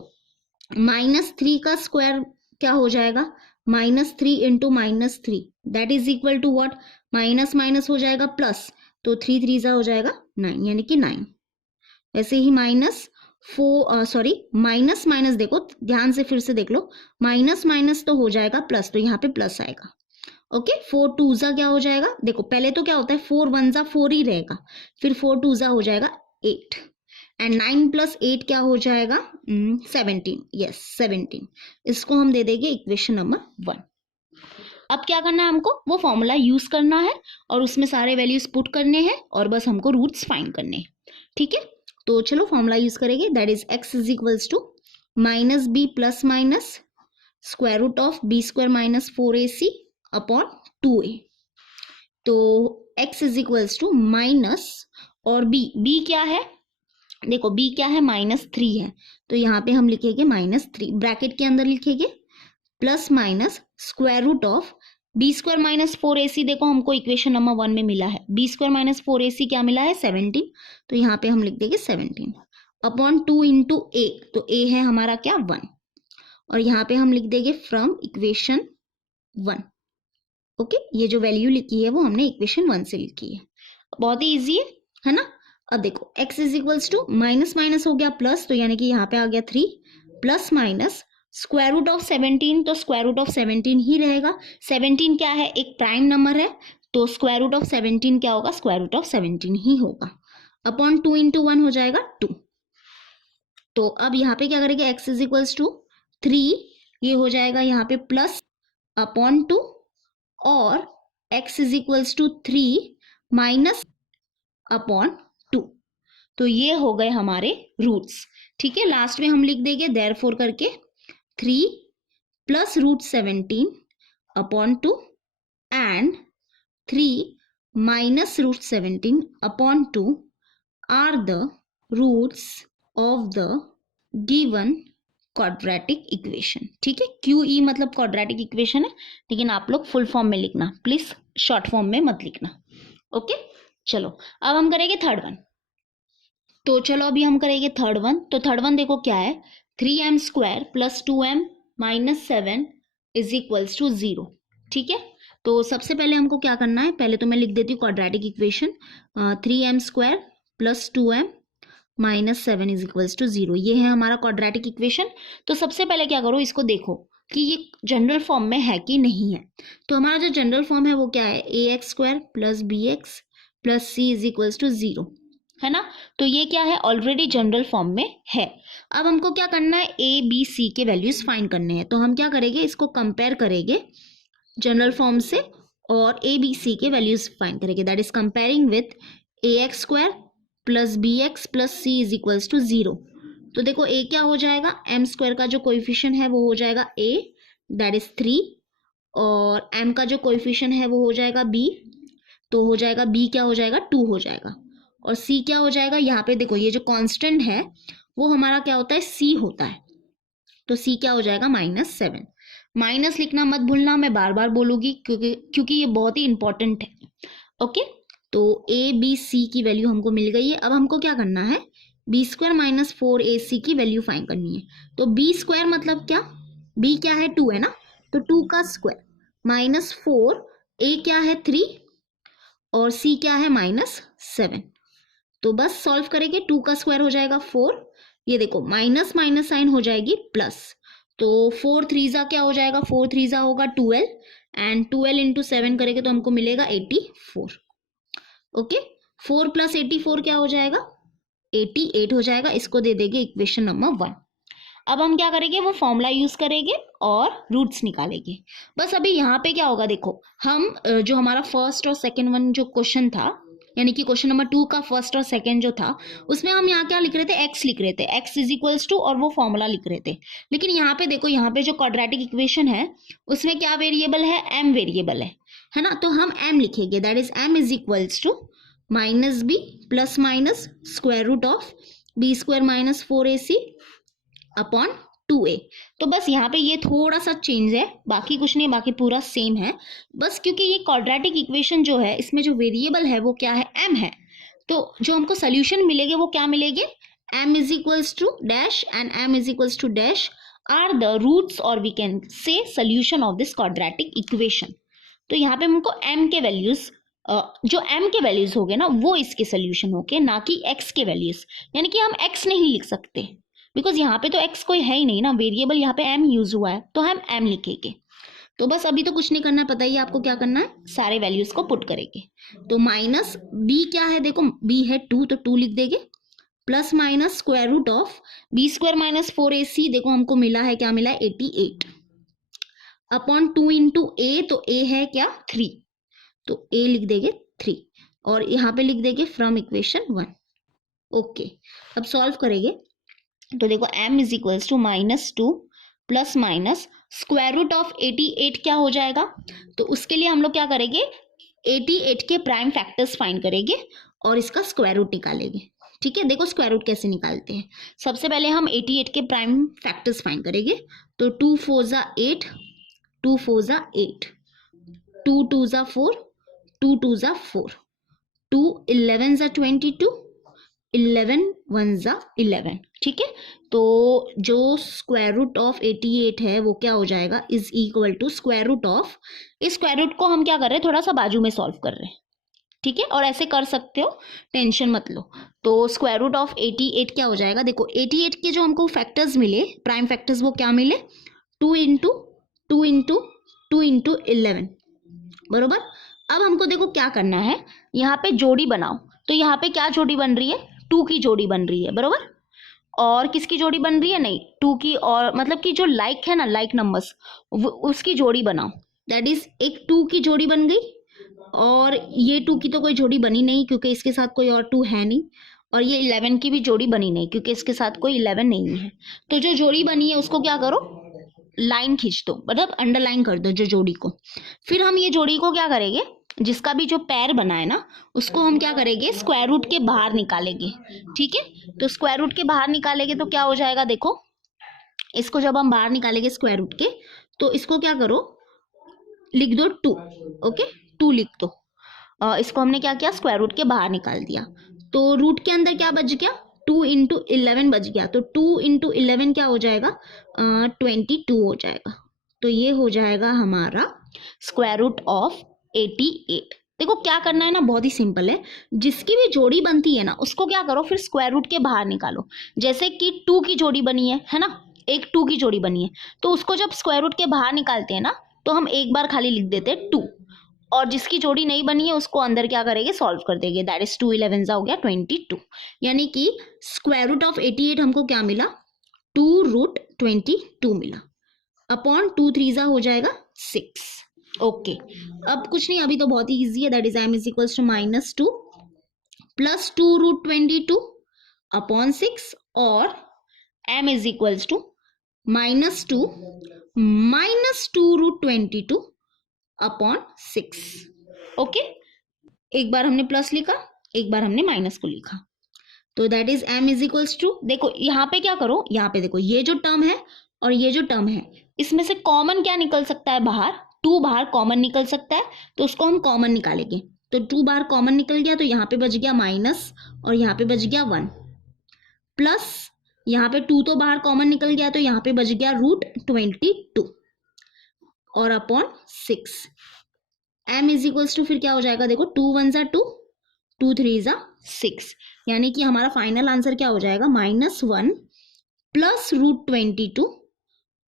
-3 का स्क्वायर क्या हो जाएगा, -3 into -3, that is equal to what, minus minus हो जाएगा प्लस, तो 3 3 हो जाएगा 9, यानी कि 9। वैसे ही माइनस माइनस देखो ध्यान से, फिर से देख लो, माइनस माइनस तो हो जाएगा प्लस, तो यहाँ पे प्लस आएगा। ओके, 4 2 क्या हो जाएगा, देखो पहले तो क्या होता है 4 1 4 ही रहेगा, फिर 4 2 हो जाएगा 8, एंड 9 + 8 क्या हो जाएगा 17, यस 17। इसको हम दे देंगे इक्वेशन नंबर 1। अब क्या करना है हमको, वो फॉर्मूला यूज करना है और उसमें सारे वैल्यूज पुट करने हैं और बस हमको रूट्स फाइंड करने हैं। ठीक है, तो चलो फॉर्मूला यूज करेंगे, that is x is equals to -b plus minus square root of b square minus 4ac upon 2a। तो x is equals to minus और b क्या है, देखो b क्या है -3 है, तो यहाँ पे हम लिखेंगे -3, ब्रैकेट के अंदर लिखेंगे plus minus square root of b square minus 4ac, देखो हमको इक्वेशन नंबर 1 में मिला है, बी स्क्वायर माइनस 4ac क्या मिला है 17, तो यहाँ पे हम लिख देंगे 17 अपॉन 2 इंटू ए, तो ए है हमारा क्या 1, और यहाँ पे हम लिख देंगे फ्रॉम इक्वेशन 1। ओके, ये जो वैल्यू लिखी है वो हमने इक्वेशन 1 से लिखी है, बहुत ही ईजी है ना। अब देखो x is equals to minus minus हो गया प्लस, तो यानी कि यहाँ पे आ गया 3 plus minus square root of 17, तो स्क्वायर रूट ऑफ 17 ही रहेगा। 17 क्या है, एक प्राइम नंबर है, तो स्क्वायर रूट ऑफ 17 क्या होगा, स्क्वायर रूट ऑफ 17 ही होगा, अपॉन 2 इंटू 1 हो जाएगा 2। तो अब यहाँ पे क्या करेंगे, x इज इक्वल्स टू 3, ये हो जाएगा यहाँ पे प्लस अपॉन 2, और x is equals to 3 minus upon 2, तो ये हो गए हमारे रूट्स। ठीक है, लास्ट में हम लिख देंगे देयरफॉर करके 3 plus root 17 upon 2 and 3 minus root 17 upon 2 are the roots of the given quadratic equation. ठीक है, QE मतलब क्वाड्रेटिक इक्वेशन है, लेकिन आप लोग फुल फॉर्म में लिखना प्लीज, शॉर्ट फॉर्म में मत लिखना। ओके, चलो अब हम करेंगे थर्ड वन। तो चलो अभी हम करेंगे थर्ड वन। तो थर्ड वन देखो क्या है, 3m square plus 2m minus 7 is equals to 0। ठीक है, तो सबसे पहले हमको क्या करना है, पहले तो मैं लिख देती हूँ quadratic equation, 3m square plus 2m minus 7 is equals to 0, ये है हमारा क्वाड्रेटिक इक्वेशन। तो सबसे पहले क्या करो, इसको देखो कि ये जनरल फॉर्म में है कि नहीं है। तो हमारा जो जनरल फॉर्म है वो क्या है, ax square plus bx plus c is equals to 0, है ना। तो ये क्या है, ऑलरेडी जनरल फॉर्म में है। अब हमको क्या करना है, ए बी सी के वैल्यूज फाइंड करने हैं। तो हम क्या करेंगे, इसको कंपेयर करेंगे जनरल फॉर्म से और ए बी सी के वैल्यूज फाइंड करेंगे, that is comparing with a x square plus b x plus c is equals to 0। तो देखो ए क्या हो जाएगा, एम स्क्वायर का जो कोएफिशिएंट है वो हो जाएगा ए, दैट इज 3, और एम का जो कोएफिशिएंट है वो हो जाएगा बी, तो हो जाएगा बी क्या हो जाएगा 2 हो जाएगा, और c क्या हो जाएगा, यहाँ पे देखो ये जो कांस्टेंट है वो हमारा क्या होता है, c होता है, तो c क्या हो जाएगा -7। माइनस लिखना मत भूलना, मैं बार बार बोलूंगी क्योंकि ये बहुत ही इंपॉर्टेंट है। ओके, तो a b c की वैल्यू हमको मिल गई है। अब हमको क्या करना है, b स्क्वायर माइनस 4ac की वैल्यू फाइंड करनी है। तो b स्क्वायर मतलब क्या, b क्या है 2 है ना, तो 2 का स्क्वायर माइनस 4, a क्या है 3 और c क्या है -7। तो बस सॉल्व करेंगे, 2 का स्क्वायर हो जाएगा 4, ये देखो माइनस माइनस साइन हो जाएगी प्लस, तो 4 3 जा क्या हो जाएगा, 4 3 जा होगा 12 एंड 12 इंटू 7 करेंगे तो हमको मिलेगा 84। ओके, 4 प्लस 84 क्या हो जाएगा, 88 हो जाएगा। इसको दे देंगे इक्वेशन नंबर 1। अब हम क्या करेंगे, वो फॉर्मूला यूज करेंगे और रूट्स निकालेंगे। बस अभी यहाँ पे क्या होगा, देखो हम जो हमारा फर्स्ट और सेकंड वन जो क्वेश्चन था, यानी कि क्वेश्चन नंबर 2 का फर्स्ट और सेकंड जो था, उसमें हम यहाँ क्या लिख रहे थे, x लिख रहे थे, x इज इक्वल्स टू और वो फॉर्मूला लिख रहे थे। लेकिन यहाँ पे देखो, यहाँ पे जो क्वाड्रेटिक इक्वेशन है उसमें क्या वेरिएबल है, m वेरिएबल है ना। तो हम m लिखेंगे, that is m is equals to minus b plus minus square root of b square minus 4ac upon 2a। तो बस यहाँ पे ये थोड़ा सा चेंज है, बाकी कुछ नहीं, बाकी पूरा सेम है। बस क्योंकि ये क्वाड्रेटिक इक्वेशन जो है, इसमें जो वेरिएबल है वो क्या है, m है। तो जो हमको सोल्यूशन मिलेंगे वो क्या मिलेंगे, m is equals to dash and m is equals to dash are the roots और we can say solution of this quadratic equation. तो यहाँ पे हमको m के वैल्यूज जो m के वैल्यूज हो गए ना, वो इसके सोल्यूशन हो गए, ना कि x के वैल्यूज। यानी कि हम x नहीं लिख सकते बिकॉज यहाँ पे तो x कोई है ही नहीं ना, वेरिएबल यहाँ पे m यूज हुआ है, तो हम m लिखेंगे। तो बस अभी तो कुछ नहीं करना है, पता ही है आपको क्या करना है, सारे वैल्यूज को पुट करेंगे। तो माइनस b क्या है, देखो b है 2 तो 2 लिख देंगे, plus minus square root of b square minus 4ac, देखो हमको मिला है, क्या मिला है 88 अपॉन 2 इंटू a, तो a है क्या 3, तो a लिख देंगे 3 और यहाँ पे लिख देंगे फ्रॉम इक्वेशन 1। ओके, अब सॉल्व करेंगे तो देखो m is equals to minus 2 plus minus square root of 88 क्या हो जाएगा। तो उसके लिए हम लोग क्या करेंगे, 88 के प्राइम फैक्टर्स फाइंड करेंगे और इसका स्क्वायर रूट निकालेंगे। ठीक है, देखो स्क्वायर रूट कैसे निकालते हैं। सबसे पहले हम 88 के प्राइम फैक्टर्स फाइंड करेंगे। तो 2 4 जा 8, 2 4 जा 8, 2 2 जा 4, 2 2 जा 4, 2 11 जा 22, 11 1 जा 11। ठीक है, तो जो स्क्वायर रूट ऑफ 88 है वो क्या हो जाएगा, is equal to square root of, इस स्क्वायर रूट को हम क्या कर रहे हैं, थोड़ा सा बाजू में सॉल्व कर रहे हैं। ठीक है, और ऐसे कर सकते हो, टेंशन मत लो। तो स्क्वायर रूट ऑफ 88 क्या हो जाएगा, देखो 88 के जो हमको फैक्टर्स मिले, प्राइम फैक्टर्स, वो क्या मिले, 2 इंटू 2 इंटू 2 इंटू 11, बरोबर। अब हमको देखो क्या करना है, यहाँ पे जोड़ी बनाओ। तो यहाँ पे क्या जोड़ी बन रही है, 2 की जोड़ी बन रही है, बरोबर। और किसकी जोड़ी बन रही है, नहीं 2 की, और मतलब कि जो लाइक है ना, लाइक नंबर्स, उसकी जोड़ी बनाओ। दैट इज एक 2 की जोड़ी बन गई और ये 2 की तो कोई जोड़ी बनी नहीं क्योंकि इसके साथ कोई और 2 है नहीं, और ये 11 की भी जोड़ी बनी नहीं क्योंकि इसके साथ कोई 11 नहीं है। तो जो जोड़ी बनी है उसको क्या करो, लाइन खींच दो, मतलब अंडरलाइन कर दो जो जोड़ी को। फिर हम ये जोड़ी को क्या करेंगे, जिसका भी जो पैर बना है ना, उसको हम क्या करेंगे, स्क्वायर रूट के बाहर निकालेंगे। ठीक है, तो स्क्वायर रूट के बाहर निकालेंगे तो क्या हो जाएगा, देखो इसको जब हम बाहर निकालेंगे स्क्वायर रूट के, तो इसको क्या करो, लिख दो 2। ओके, 2 लिख दो। इसको हमने क्या किया, स्क्वायर रूट के बाहर निकाल दिया। तो रूट के अंदर क्या बच गया, 2 इंटू 11 बच गया। तो 2 इंटू 11 क्या हो जाएगा, 22 हो जाएगा। तो ये हो जाएगा हमारा स्क्वायर रूट ऑफ 88। देखो क्या करना है ना, बहुत ही सिंपल है। जिसकी भी जोड़ी बनती है ना, उसको क्या करो, फिर स्क्वायर रूट के बाहर निकालो। जैसे कि 2 की जोड़ी बनी है ना, एक 2 की जोड़ी बनी है, तो उसको जब स्क्वायर रूट के बाहर निकालते हैं ना, तो हम एक बार खाली लिख देते हैं 2, और जिसकी जोड़ी नहीं बनी है उसको अंदर क्या करेंगे, सॉल्व कर देंगे। दैट इज 2 11 हो गया 22। यानी कि स्क्वायर रूट ऑफ 88 हमको क्या मिला, 2 रूट 22 मिला, अपॉन 2 3 हो जाएगा 6। ओके, अब कुछ नहीं, अभी तो बहुत ही ईजी है। That is m is equals to minus 2 plus 2 root 22 upon 6, और m is equals to minus 2 minus 2 root 22 upon 6। Okay, एक बार हमने प्लस लिखा, एक बार हमने माइनस को लिखा। तो that is m is equals to, देखो यहाँ पे क्या करो, यहाँ पे देखो ये जो टर्म है और ये जो टर्म है, इसमें से कॉमन क्या निकल सकता है बाहर, 2 बाहर कॉमन निकल सकता है, तो उसको हम कॉमन निकालेंगे। तो 2 बाहर कॉमन निकल गया, तो यहाँ पे बच गया माइनस और यहाँ पे बच गया 1, प्लस यहाँ पे 2 तो बाहर कॉमन निकल गया, तो यहाँ पे बच गया रूट 22 और upon 6। m is equals to फिर क्या हो जाएगा, देखो 2 1 जा 2, 2 3 जा 6, यानी कि हमारा फाइनल आंसर क्या हो जाएगा, -1 प्लस √22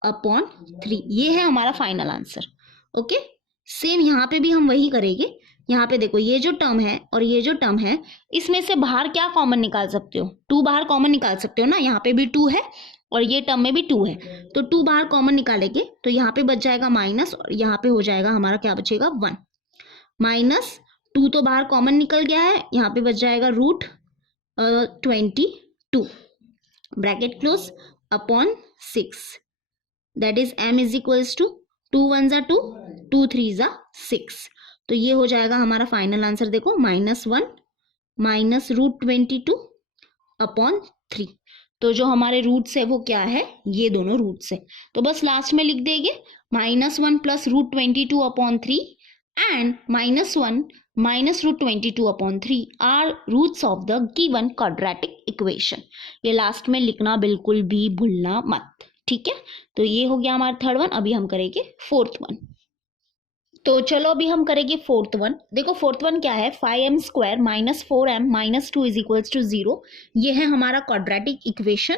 अपॉन 3। ये है हमारा फाइनल आंसर। ओके, सेम यहाँ पे भी हम वही करेंगे। यहाँ पे देखो ये जो टर्म है और ये जो टर्म है, इसमें से बाहर क्या कॉमन निकाल सकते हो? 2 बाहर कॉमन निकाल सकते हो ना। यहाँ पे भी 2 है और ये टर्म में भी 2 है, तो 2 बाहर कॉमन निकालेंगे तो यहाँ पे बच जाएगा माइनस, और यहाँ पे हो जाएगा हमारा क्या बचेगा 1। माइनस 2 तो बाहर कॉमन निकल गया है, यहाँ पे बच जाएगा √22 bracket close upon 6, that is m is equals to 2 1 ज़ा 2, 2 3 ज़ा 6। तो ये हो जाएगा हमारा फाइनल आंसर। देखो -1 माइनस √22 अपॉन 3। तो जो हमारे रूट्स है वो क्या है? ये दोनों रूट्स है। तो बस लास्ट में लिख देंगे -1 plus √22 upon 3 and -1 minus √22 upon 3 are roots of the given quadratic equation. ये लास्ट में लिखना बिल्कुल भी भूलना मत, ठीक है। तो ये हो गया हमारा थर्ड वन। अभी हम करेंगे फोर्थ वन। तो चलो अभी हम करेंगे फोर्थ वन। देखो फोर्थ वन क्या है? 5m² minus 4m minus 2 is equals to 0। ये है हमारा क्वाड्रेटिक इक्वेशन।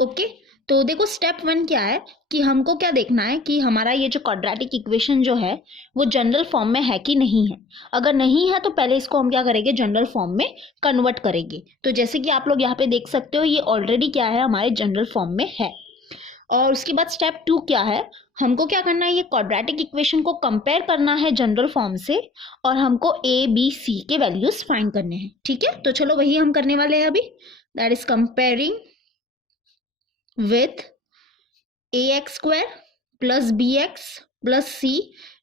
ओके, तो देखो स्टेप 1 क्या है कि हमको क्या देखना है कि हमारा ये जो क्वाड्रेटिक इक्वेशन जो है वो जनरल फॉर्म में है कि नहीं है। अगर नहीं है तो पहले इसको हम क्या करेंगे? जनरल फॉर्म में कन्वर्ट करेंगे। तो जैसे कि आप लोग यहाँ पे देख सकते हो, ये ऑलरेडी क्या है? हमारे जनरल फॉर्म में है। और उसके बाद स्टेप 2 क्या है? हमको क्या करना है? ये क्वाड्रेटिक इक्वेशन को कंपेयर करना है जनरल फॉर्म से, और हमको a b c के वैल्यूज फाइंड करने हैं, ठीक है। तो चलो वही हम करने वाले हैं अभी। That is comparing with ax² plus bx plus c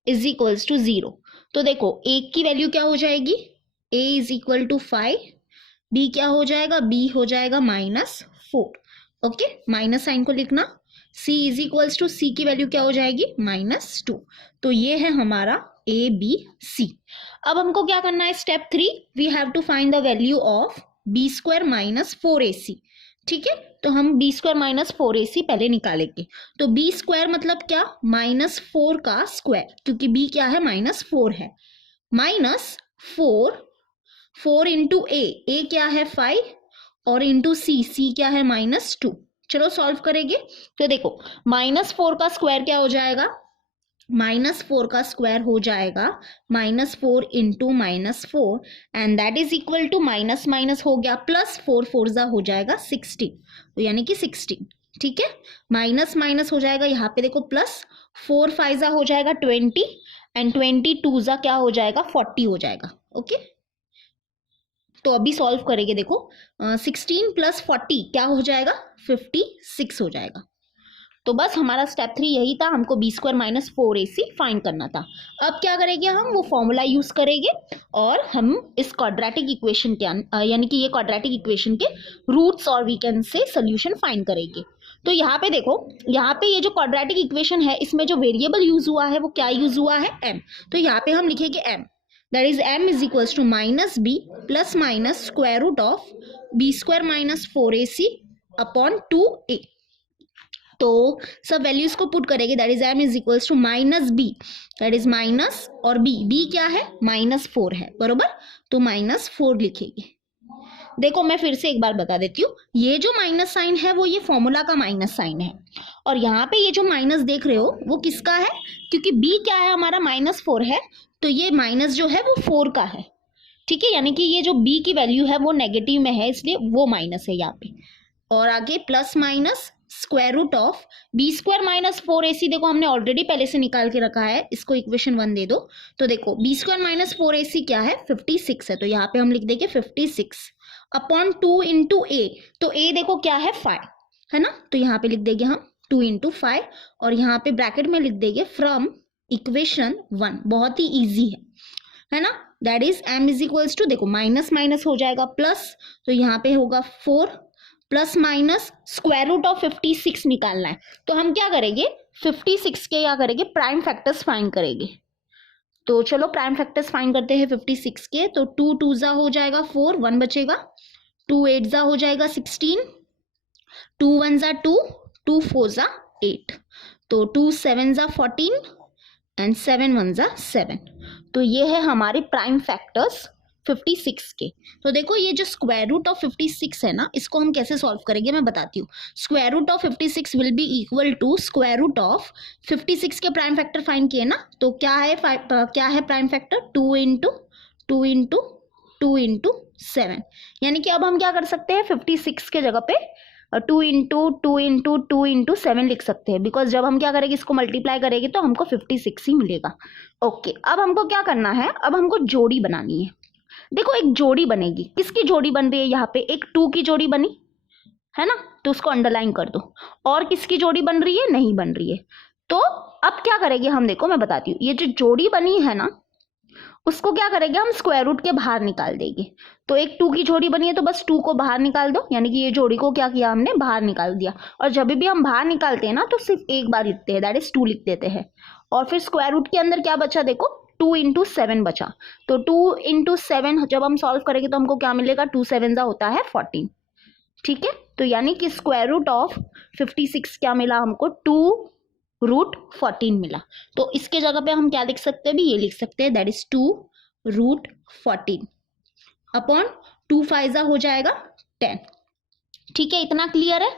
is equals to 0। तो देखो a की वैल्यू क्या हो जाएगी? a is equal to 5, b क्या हो जाएगा? b हो जाएगा -4। ओके, माइनस साइन को लिखना। c is equals to c की वैल्यू क्या हो जाएगी? -2। तो ये है हमारा a b c। अब हमको क्या करना है? Step 3, we have to find the value of b² minus 4ac, ठीक है। तो हम b² माइनस 4ac पहले निकालेंगे। तो b² मतलब क्या? -4 का स्क्वायर, क्योंकि b क्या है? -4 है। -4 इंटू a क्या है? 5, और इंटू c क्या है? -2। चलो सॉल्व करेंगे। तो देखो -4 का स्क्वायर क्या हो जाएगा? -4 का स्क्वायर हो जाएगा -4 into -4, and that is equal to minus minus हो गया प्लस, 4 4 ज़ा हो जाएगा 16, तो यानी कि 16, ठीक है। माइनस माइनस हो जाएगा, यहाँ पे देखो प्लस, 4 5 ज़ा हो जाएगा 20, एंड 22 ज़ा क्या हो जाएगा? 40 हो जाएगा। ओके, तो अभी सॉल्व करेंगे। देखो 16 प्लस 40 क्या हो जाएगा? 56 हो जाएगा। तो बस हमारा स्टेप 3 यही था, हमको b² माइनस 4ac फाइंड करना था। अब क्या करेंगे हम? वो फॉर्मूला यूज करेंगे और हम इस क्वाड्रेटिक इक्वेशन के यानी कि ये क्वाड्रेटिक इक्वेशन के रूट्स और we can say solution find करेंगे। तो यहाँ पे देखो, यहाँ पे ये जो क्वाड्रेटिक इक्वेशन है इसमें जो वेरिएबल यूज हुआ है वो क्या यूज हुआ है? m। तो यहाँ पे हम लिखेंगे m, that is m is equals to -b plus minus square root of b² minus 4ac upon 2a। तो सब वैल्यूज को पुट करेंगे, that is m is equals to -b, that is minus, और b क्या है? -4 है, बरोबर। तो -4 लिखेंगे। देखो मैं फिर से एक बार बता देती हूँ, ये जो माइनस साइन है वो ये फॉर्मूला का माइनस साइन है, और यहाँ पे ये जो माइनस देख रहे हो वो किसका है? क्योंकि b क्या है? हमारा -4 है, तो ये माइनस जो है वो 4 का है, ठीक है। यानी कि ये जो b की वैल्यू है वो नेगेटिव में है, इसलिए वो माइनस है यहाँ पे। और आगे plus minus square root of b² minus 4ac, देखो हमने ऑलरेडी पहले से निकाल के रखा है, इसको इक्वेशन 1 दे दो। तो देखो b² माइनस 4ac क्या है? 56 है, तो यहाँ पे हम लिख देंगे 56 अपॉन 2 इंटू a। तो a देखो क्या है? 5 है ना, तो यहाँ पे लिख देंगे हम 2 इंटू 5, और यहाँ पे ब्रैकेट में लिख देंगे फ्रॉम इक्वेशन 1। बहुत ही ईजी है ना। That is m is equals to, देखो माइनस माइनस हो जाएगा प्लस, तो यहाँ पे होगा 4 plus minus square root of 56 निकालना है। तो हम क्या करेंगे? 56 के क्या करेंगे? प्राइम फैक्टर्स फाइंड करेंगे। तो चलो प्राइम फैक्टर्स फाइंड करते हैं 56 के। तो 2 2 ज़ा हो जाएगा 4, 1 बचेगा, 2 8 ज़ा हो जाएगा 16, 2 1 ज़ा 2, 2 4 ज़ा 8, तो 2 7 ज़ा 14 एंड 7 1 ज़ा 7। तो ये है हमारे प्राइम फैक्टर्स 56 के। तो देखो ये जो स्क्वायर रूट ऑफ 56 है ना, इसको हम कैसे सॉल्व करेंगे मैं बताती हूँ। Square root of 56 will be equal to square root of 56 के प्राइम फैक्टर फाइंड किए ना, तो क्या है prime factor 2 into 2 into 2 into 7। यानी कि अब हम क्या कर सकते हैं 56 के जगह पे 2 इंटू 2 इंटू 2 इंटू 7 लिख सकते हैं, बिकॉज जब हम क्या करेंगे इसको मल्टीप्लाई करेंगे तो हमको 56 ही मिलेगा। ओके, अब हमको क्या करना है, अब हमको जोड़ी बनानी है। देखो एक जोड़ी बनेगी, किसकी जोड़ी बन रही है यहाँ पे, एक 2 की जोड़ी बनी है ना, तो उसको अंडरलाइन कर दो। और किसकी जोड़ी बन रही है, नहीं बन रही है। तो अब क्या करेंगे हम, देखो मैं बताती हूँ, ये जो जोड़ी बनी है ना उसको क्या करेंगे हम स्क्वायर रूट के बाहर निकाल देंगे। तो एक 2 की जोड़ी बनी है तो बस 2 को बाहर निकाल दो, यानी कि ये जोड़ी को क्या किया हमने, बाहर निकाल दिया। और जब भी हम बाहर निकालते हैं ना तो सिर्फ एक बार लिखते हैं, दैट इज 2 लिख देते हैं। और फिर स्क्वायर रूट के अंदर क्या बचा, देखो 2 इंटू 7 बचा। तो 2 इंटू 7 जब हम सॉल्व करेंगे तो हमको क्या मिलेगा, 2 7 होता है 14। ठीक है, तो यानी कि स्क्वायर रूट ऑफ 56 क्या मिला हमको, 2 रूट 14 मिला। तो इसके जगह पे हम क्या लिख सकते हैं भी, ये लिख सकते हैं, दैट इज 2 रूट 14 अपॉन 2 5 हो जाएगा 10। ठीक है, इतना क्लियर है।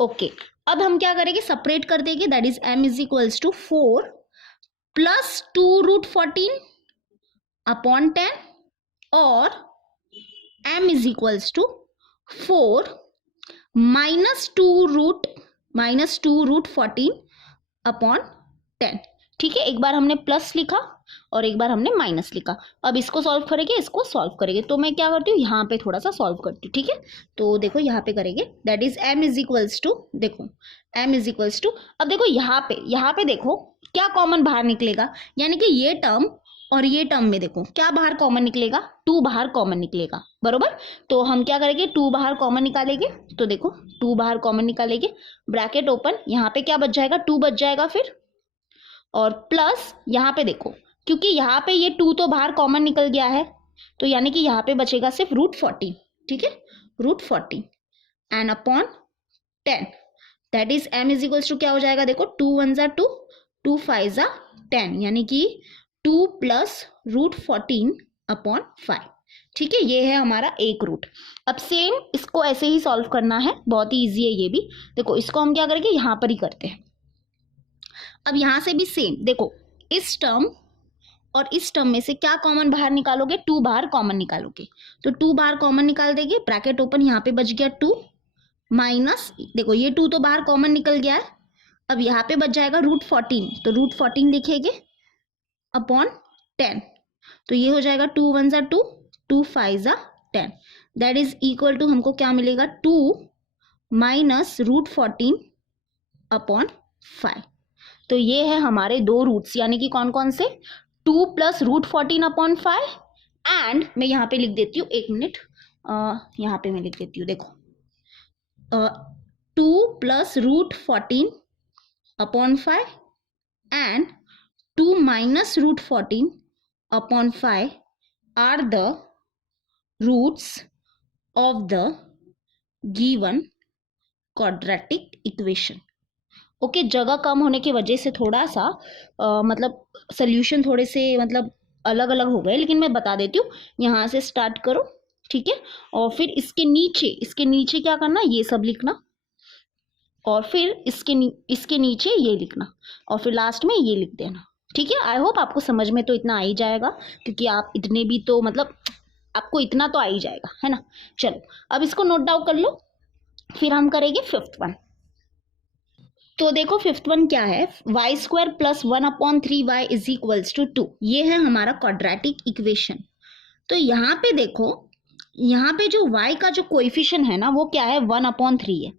ओके, अब हम क्या करेंगे, सेपरेट कर देंगे, that is m is equals to 4 plus 2 root 14 upon 10 और m is equals to 4 minus 2 root 14 upon 10। ठीक है, एक बार हमने प्लस लिखा और एक बार हमने माइनस लिखा। अब इसको सॉल्व करेंगे, इसको सॉल्व करेंगे। तो मैं क्या करती हूँ, यहाँ पे थोड़ा सा सॉल्व करती हूँ। ठीक है, तो देखो यहाँ पे करेंगे, that is m is equals to, देखो m इज इक्वल्स टू, अब देखो यहाँ पे देखो क्या कॉमन बाहर निकलेगा, यानी कि ये टर्म और ये टर्म में देखो क्या बाहर कॉमन निकलेगा, 2 बाहर कॉमन निकलेगा, बरोबर। तो हम क्या करेंगे, 2 बाहर कॉमन निकालेंगे। तो देखो 2 बाहर कॉमन निकालेंगे, ब्रैकेट ओपन, यहाँ पे क्या बच जाएगा, 2 बच जाएगा फिर, और प्लस यहाँ पे देखो क्योंकि यहाँ पे ये 2 तो बाहर कॉमन निकल गया है, तो यानी कि यहाँ पे बचेगा सिर्फ रूट 14। ठीक है, root 14 and upon 10, that is m is equals to क्या हो जाएगा, देखो 2 1 जा 2, 2 5 जा 10, यानी कि 2 प्लस रूट 14 अपॉन 5। ठीक है, ये है हमारा एक रूट। अब सेम इसको ऐसे ही सॉल्व करना है, बहुत ही ईजी है ये भी। देखो इसको हम क्या करेंगे, यहाँ पर ही करते हैं। अब यहाँ से भी सेम, देखो इस टर्म और इस टर्म में से क्या कॉमन बाहर निकालोगे, 2 बाहर कॉमन निकालोगे। तो 2 बाहर कॉमन निकाल देंगे, ब्रैकेट ओपन, यहाँ पे बच गया 2 माइनस, देखो ये 2 तो बाहर कॉमन निकल गया है, अब यहाँ पे बच जाएगा रूट 14, तो रूट 14 लिखेंगे अपॉन 10। तो ये हो जाएगा 2 1 जा 2, 2 5 जा 10, दैट इज इक्वल टू हमको क्या मिलेगा, 2 माइनस रूट 14 अपॉन 5। तो ये है हमारे दो रूट्स, यानी कि कौन कौन से, 2 प्लस रूट 14 अपॉन 5 एंड मैं यहाँ पे लिख देती हूँ, 1 मिनट, यहाँ पे मैं लिख देती हूँ, देखो 2 plus root 14 upon 5 and 2 minus root 14 upon 5 are the roots of the given quadratic equation. Okay, जगह कम होने की वजह से थोड़ा सा मतलब सोल्यूशन थोड़े से मतलब अलग अलग हो गए, लेकिन मैं बता देती हूँ, यहाँ से स्टार्ट करो। ठीक है, और फिर इसके नीचे क्या करना, ये सब लिखना, और फिर इसके नीचे ये लिखना, और फिर लास्ट में ये लिख देना। ठीक है, आई होप आपको समझ में तो इतना आ ही जाएगा, क्योंकि आप इतने भी तो मतलब आपको इतना तो आ ही जाएगा, है ना। चलो अब इसको नोट डाउन कर लो, फिर हम करेंगे 5th वन। तो देखो 5th वन क्या है, y square plus 1 upon 3y is equals to 2। ये है हमारा क्वाड्रेटिक इक्वेशन। तो यहाँ पे देखो, यहाँ पे जो y का जो कोएफिशिएंट है ना वो क्या है, 1 अपॉन 3 है।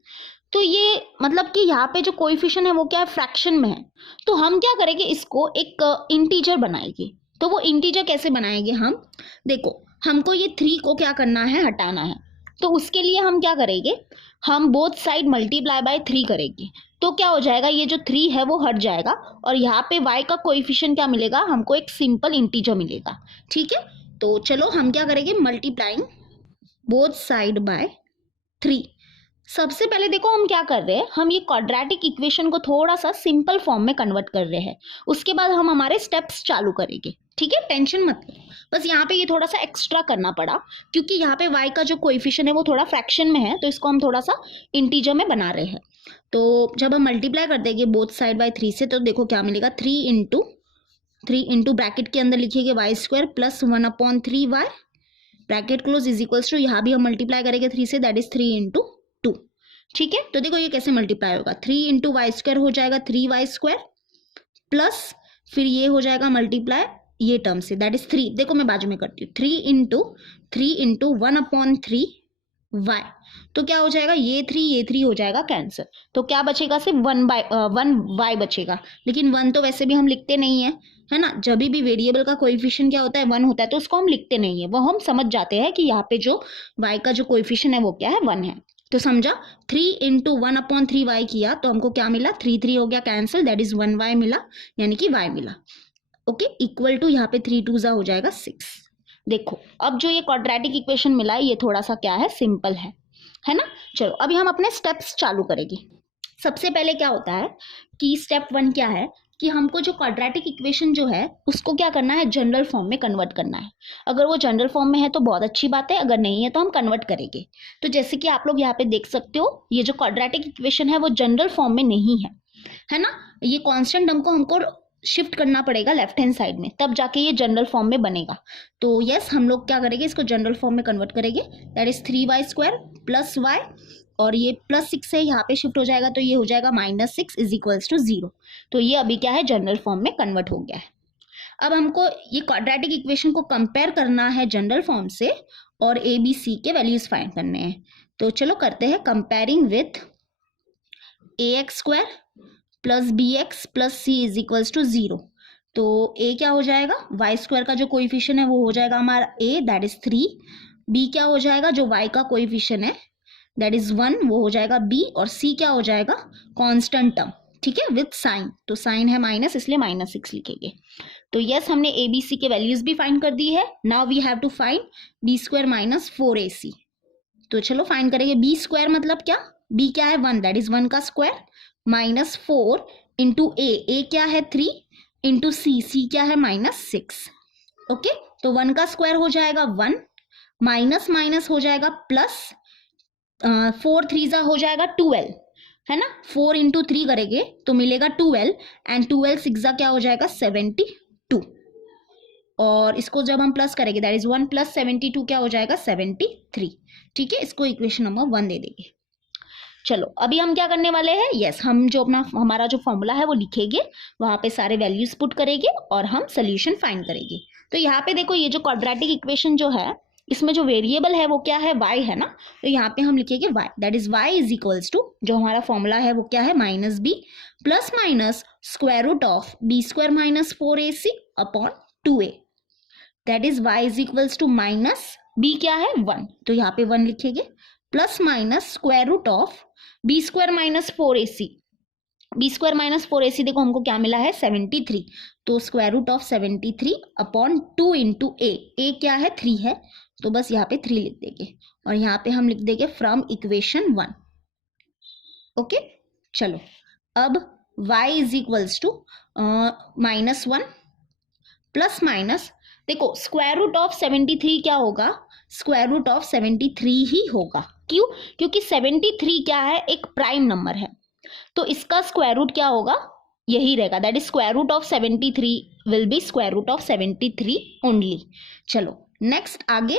तो ये मतलब कि यहाँ पे जो कोएफिशिएंट है वो क्या है, फ्रैक्शन में है। तो हम क्या करेंगे, इसको एक इंटीजर बनाएंगे। तो वो इंटीजर कैसे बनाएंगे हम, देखो हमको ये 3 को क्या करना है, हटाना है। तो उसके लिए हम क्या करेंगे, हम बोथ साइड मल्टीप्लाई बाय 3 करेंगे। तो क्या हो जाएगा, ये जो 3 है वो हट जाएगा और यहाँ पे y का कोएफिशिएंट क्या मिलेगा, हमको एक सिंपल इंटीजर मिलेगा। ठीक है, तो चलो हम क्या करेंगे, मल्टीप्लाइंग बोथ साइड बाय 3। सबसे पहले देखो हम क्या कर रहे हैं, हम ये क्वाड्रेटिक इक्वेशन को थोड़ा सा सिंपल फॉर्म में कन्वर्ट कर रहे हैं। उसके बाद हम हमारे स्टेप्स चालू करेंगे। ठीक है, टेंशन मत लो। बस यहाँ पे ये थोड़ा सा एक्स्ट्रा करना पड़ा क्योंकि यहाँ पे y का जो कोएफिशिएंट है वो थोड़ा फ्रैक्शन में है, तो इसको हम थोड़ा सा इंटीजर में बना रहे हैं। तो जब हम मल्टीप्लाई कर देंगे बोथ साइड बाय 3 से, तो देखो क्या मिलेगा, 3 इंटू ब्रैकेट के अंदर लिखिएगा y square plus 1/3y bracket close is equals to, यहाँ भी हम मल्टीप्लाई करेंगे 3 से, दैट इज 3 इंटू 2। ठीक है, तो देखो ये कैसे मल्टीप्लाई होगा, 3 इंटू वाई स्क्वायर हो जाएगा 3y स्क्वायर प्लस फिर ये हो जाएगा मल्टीप्लाई ये टर्म से, दैट इज 3। देखो मैं बाजू में करती हूँ, 3 इंटू 1/3y, तो क्या हो जाएगा, ये 3 हो जाएगा कैंसिल, तो क्या बचेगा, सिर्फ 1y बचेगा। लेकिन 1 तो वैसे भी हम लिखते नहीं है ना, जब भी वेरिएबल का कोएफिशिएंट क्या होता है, 1 होता है, तो उसको हम लिखते नहीं है, वो हम समझ जाते हैं कि यहाँ पे जो y का जो कोएफिशिएंट है वो क्या है, 1 है। तो समझा, 3 इंटू 1/3y किया तो हमको क्या मिला, 3 हो गया कैंसिल, दैट इज 1y मिला, यानी कि y मिला। ओके, इक्वल टू यहाँ पे 3 2 हो जाएगा 6। देखो अब जो ये क्वाड्रेटिक इक्वेशन मिला है ये थोड़ा सा क्या है, सिंपल है ना। चलो अभी हम अपने स्टेप्स चालू करेंगे। सबसे पहले क्या होता है कि स्टेप 1 क्या है कि हमको जो क्वाड्रेटिक इक्वेशन जो है उसको क्या करना है, जनरल फॉर्म में कन्वर्ट करना है। अगर वो जनरल फॉर्म में है तो बहुत अच्छी बात है, अगर नहीं है तो हम कन्वर्ट करेंगे। तो जैसे कि आप लोग यहाँ पे देख सकते हो, ये जो क्वाड्रेटिक इक्वेशन है वो जनरल फॉर्म में नहीं है ना, ये कांस्टेंट हमको शिफ्ट करना पड़ेगा लेफ्ट हैंड साइड में, तब जाके ये जनरल फॉर्म में बनेगा। तो यस, हम लोग क्या करेंगे, इसको जनरल फॉर्म में कन्वर्ट करेंगे, that is 3y square plus y, और ये +6 है यहाँ पे शिफ्ट हो जाएगा, तो ये हो जाएगा -6 इज इक्वल्स टू 0। तो ये अभी क्या है, जनरल फॉर्म में कन्वर्ट हो गया है। अब हमको ये क्वाड्रेटिक इक्वेशन को कंपेयर करना है जनरल फॉर्म से और ए बी सी के वैल्यूज फाइंड करने हैं। तो चलो करते हैं, comparing with ax square plus bx plus c is equals to 0। तो a क्या हो जाएगा, y स्क्वायर का जो कोएफिशिएंट है वो हो जाएगा हमारा a, दैट इज 3। b क्या हो जाएगा, जो y का कोएफिशिएंट है दैट इज 1, वो हो जाएगा b, और c क्या हो जाएगा, कांस्टेंट टर्म, ठीक है, विथ साइन, तो साइन है माइनस, इसलिए -6 लिखेंगे। तो यस, हमने a b c के वैल्यूज भी फाइंड कर दी है। Now we have to find b square minus 4ac। तो चलो फाइंड करेंगे, b स्क्वायर मतलब क्या, b क्या है 1, दैट इज 1 का स्क्वायर, -4 इंटू a क्या है 3 इंटू c क्या है -6। ओके, तो 1 का स्क्वायर हो जाएगा 1, माइनस माइनस हो जाएगा प्लस, 4 3 हो जाएगा 12, है ना, 4 इंटू 3 करेंगे तो मिलेगा 12, एंड 12 6 क्या हो जाएगा 72, और इसको जब हम प्लस करेंगे दैट इज 1 प्लस 72 क्या हो जाएगा 73। ठीक है, इसको इक्वेशन नंबर 1 दे देंगे। चलो अभी हम क्या करने वाले हैं, यस, हम जो हमारा जो फॉर्मूला है वो लिखेंगे, वहां पे सारे वैल्यूज पुट करेंगे और हम सोल्यूशन फाइंड करेंगे। तो यहाँ पे देखो, ये जो क्वाड्रेटिक इक्वेशन जो है इसमें जो वेरिएबल है वो क्या है, y है ना, तो यहाँ पे हम लिखेंगे y, that is y is equals to, जो हमारा फॉर्मूला है वो क्या है, -b plus minus square root of b square minus 4ac upon 2a, that is y is equals to minus b क्या है 1, तो यहाँ पे 1 लिखेंगे, plus minus square root of b square minus 4ac, b square minus 4ac देखो हमको क्या मिला है 73, तो square root of 73 upon 2 into a क्या है 3 है, तो बस यहाँ पे 3 लिख देंगे, और यहाँ पे हम लिख देंगे फ्रॉम इक्वेशन 1। ओके, चलो अब y is equals to -1 plus minus, देखो स्क्वायर रूट ऑफ 73 क्या होगा, स्क्वायर रूट ऑफ 73 ही होगा, क्यों, क्योंकि 73 क्या है, एक प्राइम नंबर है, तो इसका स्क्वायर रूट क्या होगा, यही रहेगा, that is square root of 73 will be square root of 73 only. चलो नेक्स्ट आगे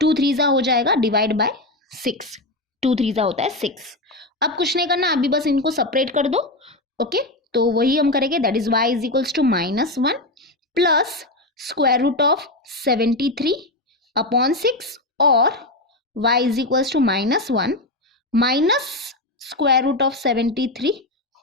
2 3 हो जाएगा डिवाइड बाय 6, 2 3 होता है 6। अब कुछ नहीं करना, अभी बस इनको सेपरेट कर दो। ओके, तो वही हम करेंगे, that is y is equals to -1 plus square root of 73 upon 6, और y is equals to -1 minus square root of 73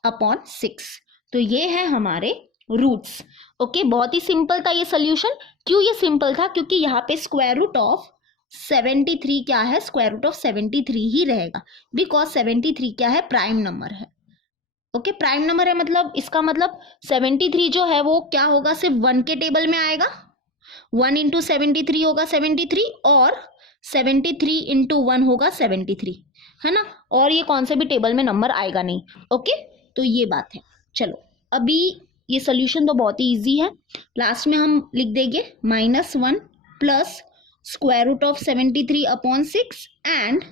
upon 6। तो ये है हमारे रूट्स। ओके, बहुत ही सिंपल था ये सोल्यूशन। क्यों ये सिंपल था, क्योंकि यहाँ पे स्क्वायर रूट ऑफ 73 क्या है, स्क्वायर रूट ऑफ 73 ही रहेगा, बिकॉज 73 क्या है, प्राइम नंबर है। ओके, प्राइम नंबर है मतलब इसका मतलब 73 जो है वो क्या होगा, सिर्फ 1 के टेबल में आएगा, 1 इंटू 73 होगा 73, और 73 इंटू 1 होगा 73, है ना, और ये कौन से भी टेबल में नंबर आएगा नहीं। ओके, तो ये बात है। चलो अभी ये सोल्यूशन तो बहुत ही ईजी है, लास्ट में हम लिख देंगे -1 plus square root of 73 upon 6 and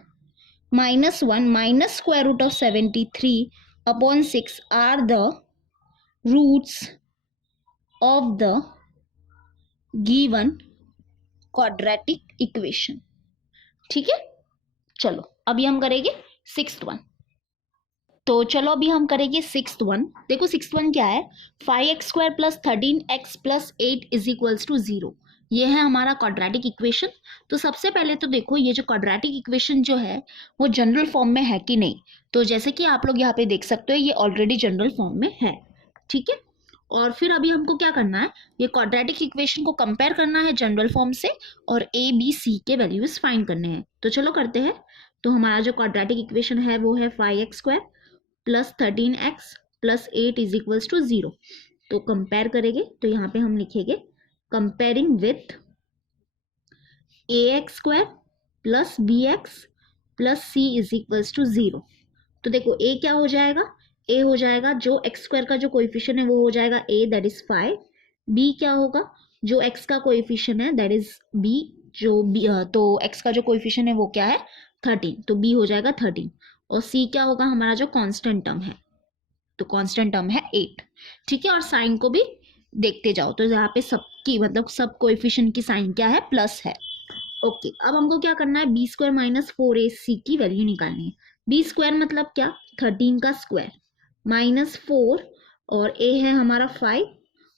-1 minus square root of 73 upon 6 are the roots of the given quadratic equation. ठीक है, चलो अभी हम करेंगे सिक्स्थ वन। तो चलो अभी हम करेंगे सिक्स्थ वन। देखो सिक्स्थ वन क्या है, 5x² plus 13x plus 8 is equals to 0। ये है हमारा क्वाड्रेटिक इक्वेशन। तो सबसे पहले तो देखो ये जो क्वाड्रेटिक इक्वेशन जो है वो जनरल फॉर्म में है कि नहीं। तो जैसे कि आप लोग यहाँ पे देख सकते हो ये ऑलरेडी जनरल फॉर्म में है। ठीक है, और फिर अभी हमको क्या करना है, ये क्वाड्रेटिक इक्वेशन को कंपेयर करना है जनरल फॉर्म से और ए बी सी के वैल्यूज फाइंड करने हैं। तो चलो करते हैं। तो हमारा जो क्वाड्रेटिक इक्वेशन है वो है 5x² plus 13x plus 8 is equals to 0। तो कंपेयर करेंगे तो यहाँ पे हम लिखेंगे comparing with ax² plus bx plus c is equals to 0। तो देखो a क्या हो जाएगा, a हो जाएगा जो x² का जो कोएफिशिएंट है वो हो जाएगा a, दैट इज 5। b क्या होगा, जो x का कोएफिशिएंट है दैट इज b, जो b, तो x का जो कोएफिशिएंट है वो क्या है 13, तो b हो जाएगा 13। और c क्या होगा, हमारा जो कांस्टेंट टर्म है, तो कांस्टेंट टर्म है 8। ठीक है, और साइन को भी देखते जाओ। तो यहाँ पे सबकी मतलब सब कोएफिशिएंट की साइन क्या है, प्लस है। ओके, अब हमको क्या करना है, b² माइनस 4ac की वैल्यू निकालनी है। b² मतलब क्या, 13 का स्क्वायर माइनस 4 और a है हमारा 5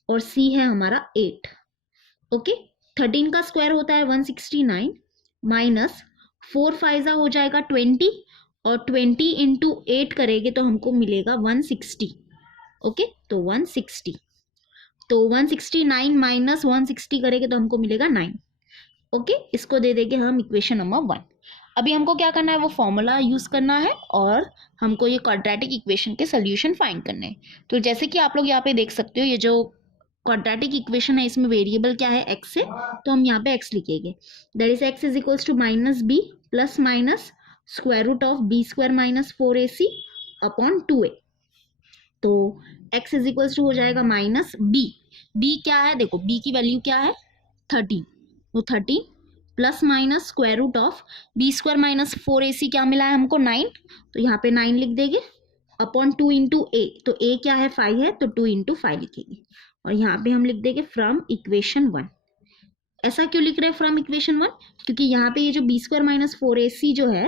और c है हमारा 8। ओके, 13 का स्क्वायर होता है 169 माइनस 4 5 हो जाएगा 20 और 20 इंटू 8 करेंगे तो हमको मिलेगा 160। ओके, तो 160, तो 169 माइनस 160 करेंगे तो हमको मिलेगा 9। ओके, इसको दे देंगे हम इक्वेशन नंबर 1। अभी हमको क्या करना है, वो फॉर्मूला यूज करना है और हमको ये क्वाड्रेटिक इक्वेशन के सोल्यूशन फाइंड करने हैं। तो जैसे कि आप लोग यहाँ पे देख सकते हो ये जो क्वाड्रेटिक इक्वेशन है इसमें वेरिएबल क्या है, x है, तो हम यहाँ पे x लिखेंगे। That is x is equals to minus b plus minus square root of b² minus 4ac upon 2a। तो x इज इक्वल्स टू हो जाएगा माइनस b क्या है, देखो b की वैल्यू क्या है 13, तो 13 plus minus square root of b² minus 4ac क्या मिला है हमको 9, तो यहाँ पे 9 लिख देंगे अपॉन 2 इंटू a, तो a क्या है 5 है तो 2 इंटू 5 लिखेंगे और यहाँ पे हम लिख देंगे फ्रॉम इक्वेशन 1। ऐसा क्यों लिख रहे हैं फ्रॉम इक्वेशन 1, क्योंकि यहाँ पे ये जो b² माइनस 4ac जो है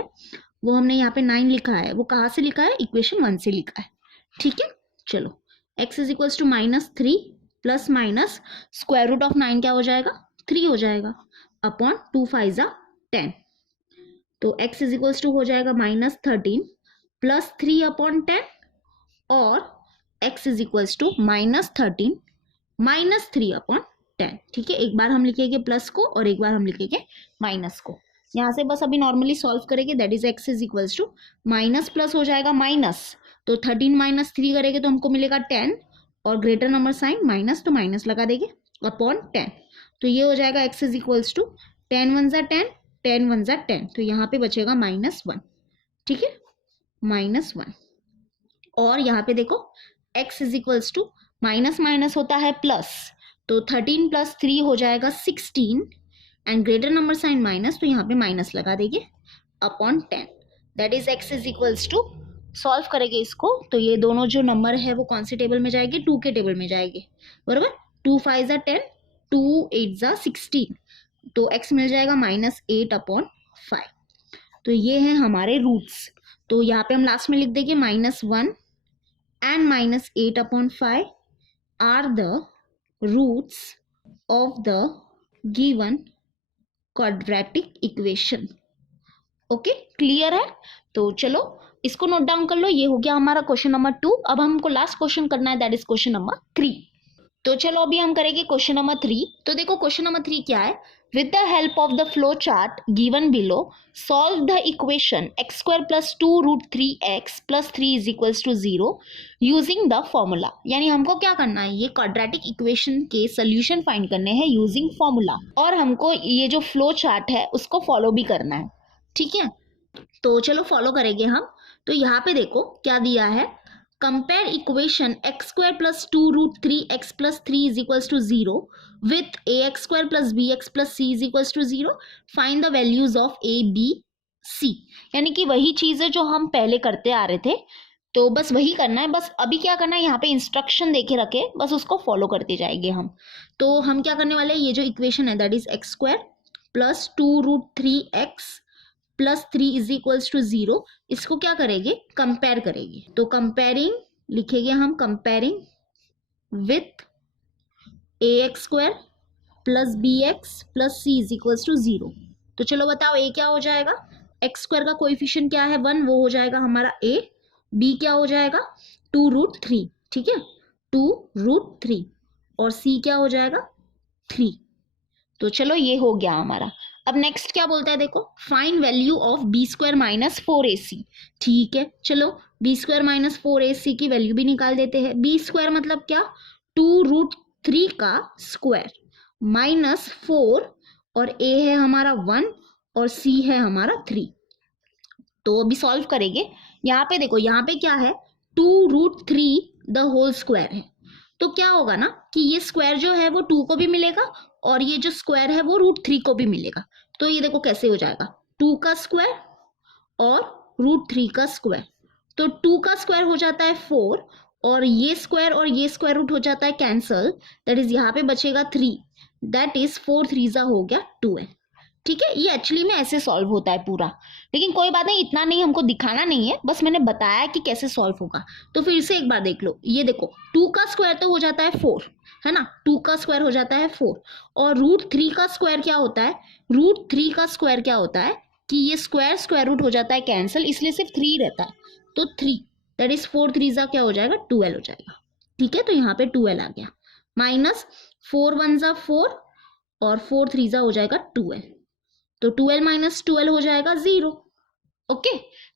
वो हमने यहाँ पे 9 लिखा है, वो कहाँ से लिखा है, इक्वेशन 1 से लिखा है। ठीक है, चलो x is equals to minus 3 plus minus square root of 9 क्या हो जाएगा 3 हो जाएगा अपॉन 2 5 10। तो x इज इक्वल्स टू हो जाएगा माइनस 13 प्लस 3 अपॉन 10 और x is equals to minus 13 minus 3 upon 10। ठीक है, एक बार हम लिखेंगे प्लस को और एक बार हम लिखेंगे माइनस को। यहाँ से बस अभी नॉर्मली सॉल्व करेंगे, that is x is equals to minus plus हो जाएगा माइनस, तो 13 माइनस 3 करेंगे तो हमको मिलेगा 10 और ग्रेटर नंबर साइन माइनस तो माइनस लगा देंगे अपॉन 10। तो ये हो जाएगा x इज इक्वल्स टू 10 1 10 10 1 10, तो यहाँ पे बचेगा -1। ठीक है, -1 और यहाँ पे देखो x is equals to minus minus होता है प्लस, तो 13 प्लस 3 हो जाएगा 16 and greater number sign minus, तो यहाँ पे माइनस लगा देंगे upon 10। That is x is equals to, solve करेंगे इसको तो ये दोनों जो नंबर है वो कौन से टेबल में जाएंगे, 2 के टेबल में जाएंगे, बराबर। 2 5 10 2 8 16, तो x मिल जाएगा -8 अपॉन 5। तो ये है हमारे रूट्स, तो यहाँ पे हम लास्ट में लिख देंगे -1 and -8 upon 5 are the roots of the given quadratic equation. Okay, clear है। तो चलो इसको नोट डाउन कर लो, ये हो गया हमारा क्वेश्चन नंबर 2। अब हमको लास्ट क्वेश्चन करना है, दैट इज क्वेश्चन नंबर 3। तो चलो अभी हम करेंगे क्वेश्चन नंबर 3। तो देखो क्वेश्चन नंबर 3 क्या है, with the help of the flow chart given below solve the equation x² plus 2 root 3x plus 3 is equals to 0 using the formula. यानी हमको क्या करना है, ये क्वाड्रेटिक इक्वेशन के सोल्यूशन फाइंड करने हैं यूजिंग फॉर्मूला, और हमको ये जो फ्लो चार्ट है उसको फॉलो भी करना है। ठीक है, तो चलो फॉलो करेंगे हम। तो यहाँ पे देखो क्या दिया है, compare equation x square plus 2√3x plus 3 is equals to 0 with ax square plus bx plus c is equals to 0. Find the values of a b c. यानी कि वही चीजें जो हम पहले करते आ रहे थे, तो बस वही करना है. बस अभी क्या करना है, यहाँ पे इंस्ट्रक्शन देके रखे, बस उसको फॉलो करते जाएंगे हम. तो हम क्या करने वाले हैं, ये जो इक्वेशन है that is x square plus 2√3x plus 3 is equals to 0, इसको क्या करेंगे, कंपेयर करेंगे. तो कंपेयरिंग लिखेंगे हम, comparing with ax square plus bx plus c is equals to 0. तो चलो बताओ a क्या हो जाएगा, एक्स स्क्वायर का कोएफिशिएंट क्या है 1, वो हो जाएगा हमारा a. b क्या हो जाएगा 2√3, ठीक है 2√3, और c क्या हो जाएगा 3. तो चलो ये हो गया हमारा. अब नेक्स्ट क्या बोलता है, देखो find value of b square minus 4ac. ठीक है, चलो बी स्क्वायर माइनस 4ac की वैल्यू भी निकाल देते हैं. बी स्क्वायर मतलब क्या, 2√3 का स्क्वायर माइनस 4, और a है हमारा 1 और c है हमारा 3. तो अभी सॉल्व करेंगे. यहाँ पे देखो, यहाँ पे क्या है 2√3 द होल स्क्वायर है. तो क्या होगा ना कि ये स्क्वायर जो है वो 2 को भी मिलेगा और ये जो स्क्वायर है वो √3 को भी मिलेगा. तो ये देखो कैसे हो जाएगा, 2 का स्क्वायर और √3 का स्क्वायर. तो 2 का स्क्वायर हो जाता है 4, और ये स्क्वायर रूट हो जाता है कैंसल, दैट इज यहाँ पे बचेगा 3, दैट इज 4 3 हो गया 12. ठीक है, ये एक्चुअली में ऐसे सॉल्व होता है पूरा, लेकिन कोई बात नहीं, इतना नहीं हमको दिखाना नहीं है, बस मैंने बताया कि कैसे सॉल्व होगा. तो फिर से एक बार देख लो, ये देखो 2 का स्क्वायर तो हो जाता है 4, है ना, 2 का स्क्वायर हो जाता है 4, और √3 का स्क्वायर क्या होता है, √3 का स्क्वायर क्या होता है कि ये स्क्वायर रूट हो जाता है कैंसिल, इसलिए सिर्फ 3 रहता है. तो 3 दैट इज 4 3 क्या हो जाएगा 12 हो जाएगा. ठीक है, तो यहाँ पे 12 आ गया, माइनस 4 1 4 और 4 3 हो जाएगा 12. तो 12 माइनस 12 हो जाएगा 0. ओके,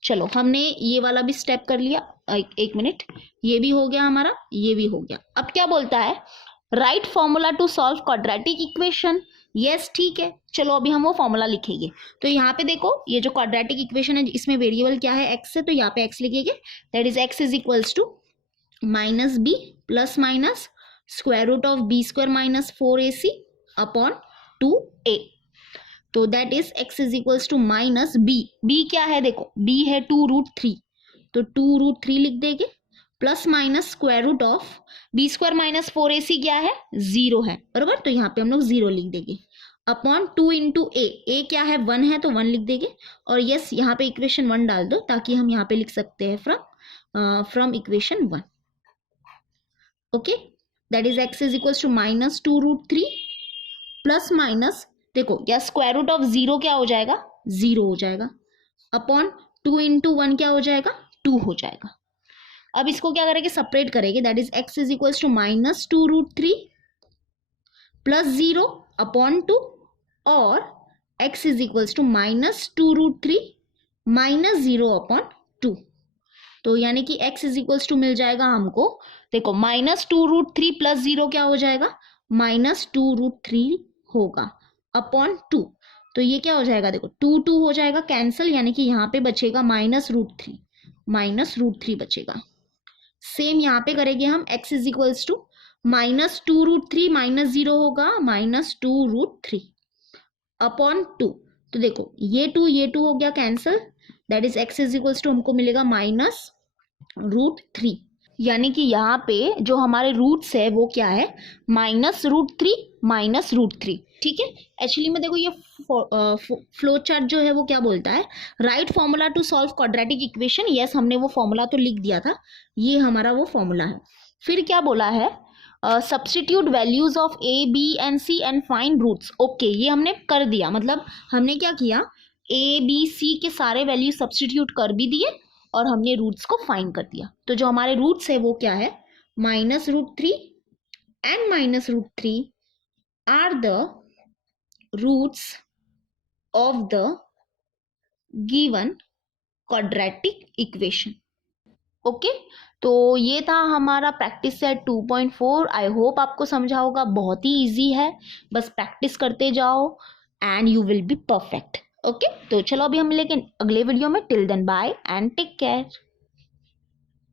चलो हमने ये वाला भी स्टेप कर लिया. एक मिनट, ये भी हो गया हमारा, ये भी हो गया. अब क्या बोलता है, write formula to solve quadratic equation. Yes ठीक है, चलो अभी हम वो फॉर्मूला लिखेंगे. तो यहाँ पे देखो, ये जो क्वाड्रेटिक इक्वेशन है इसमें वेरिएबल क्या है, x है, तो यहाँ पे x लिखेंगे, that is x is equals to minus b plus minus square root of b square minus 4ac upon 2a. तो that is x is equals to minus b क्या है, देखो b है 2√3, तो 2√3 लिख देंगे, plus minus square root of b square minus 4ac क्या है 0 है, बरोबर, तो यहाँ पे हम लोग 0 लिख देंगे, अपॉन 2 इंटू a क्या है 1 है, तो 1 लिख देंगे, और यस यहाँ पे इक्वेशन 1 डाल दो ताकि हम यहाँ पे लिख सकते हैं from equation 1. Okay, that is x is equals to minus 2√3 plus minus, देखो या स्क्वायर रूट ऑफ 0 क्या हो जाएगा 0 हो जाएगा, अपॉन 2 इंटू 1 क्या हो जाएगा 2 हो जाएगा. अब इसको क्या करेंगे, सेपरेट करेंगे, that is x is equals to minus 2√3 plus 0 upon 2, और x is equals to minus 2√3 minus 0 upon 2. तो यानी कि x इज इक्वल्स टू मिल जाएगा हमको, देखो माइनस 2√3 प्लस 0 क्या हो जाएगा माइनस 2√3 होगा अपॉन 2. तो ये क्या हो जाएगा, देखो 2 हो जाएगा कैंसिल, यानी कि यहाँ पे बचेगा -√3 बचेगा. सेम यहाँ पे करेंगे हम, x is equals to minus 2√3 minus 0 होगा माइनस 2√3 अपॉन 2. तो देखो ये 2 हो गया cancel, that is x is equals to हमको मिलेगा -√3. यानी कि यहाँ पे जो हमारे रूट्स है वो क्या है -√3. ठीक है, एक्चुअली में देखो ये फ्लो चार्ट जो है वो क्या बोलता है, write formula to solve quadratic equation. Yes, हमने वो फॉर्मूला तो लिख दिया था, ये हमारा वो फॉर्मूला है. फिर क्या बोला है, substitute values of a b and c and find roots. Okay, ये हमने कर दिया, मतलब हमने क्या किया, a b c के सारे वैल्यू सब्स्टिट्यूट कर भी दिए और हमने रूट्स को फाइंड कर दिया. तो जो हमारे रूट्स है वो क्या है, -√3 and -√3 are the roots of the given quadratic equation. Okay, तो ये था हमारा प्रैक्टिस सेट 2.4. आई होप आपको समझा होगा, बहुत ही इजी है, बस प्रैक्टिस करते जाओ and you will be perfect. Okay, तो चलो अभी हम मिलेंगे अगले वीडियो में. Till then bye and take care.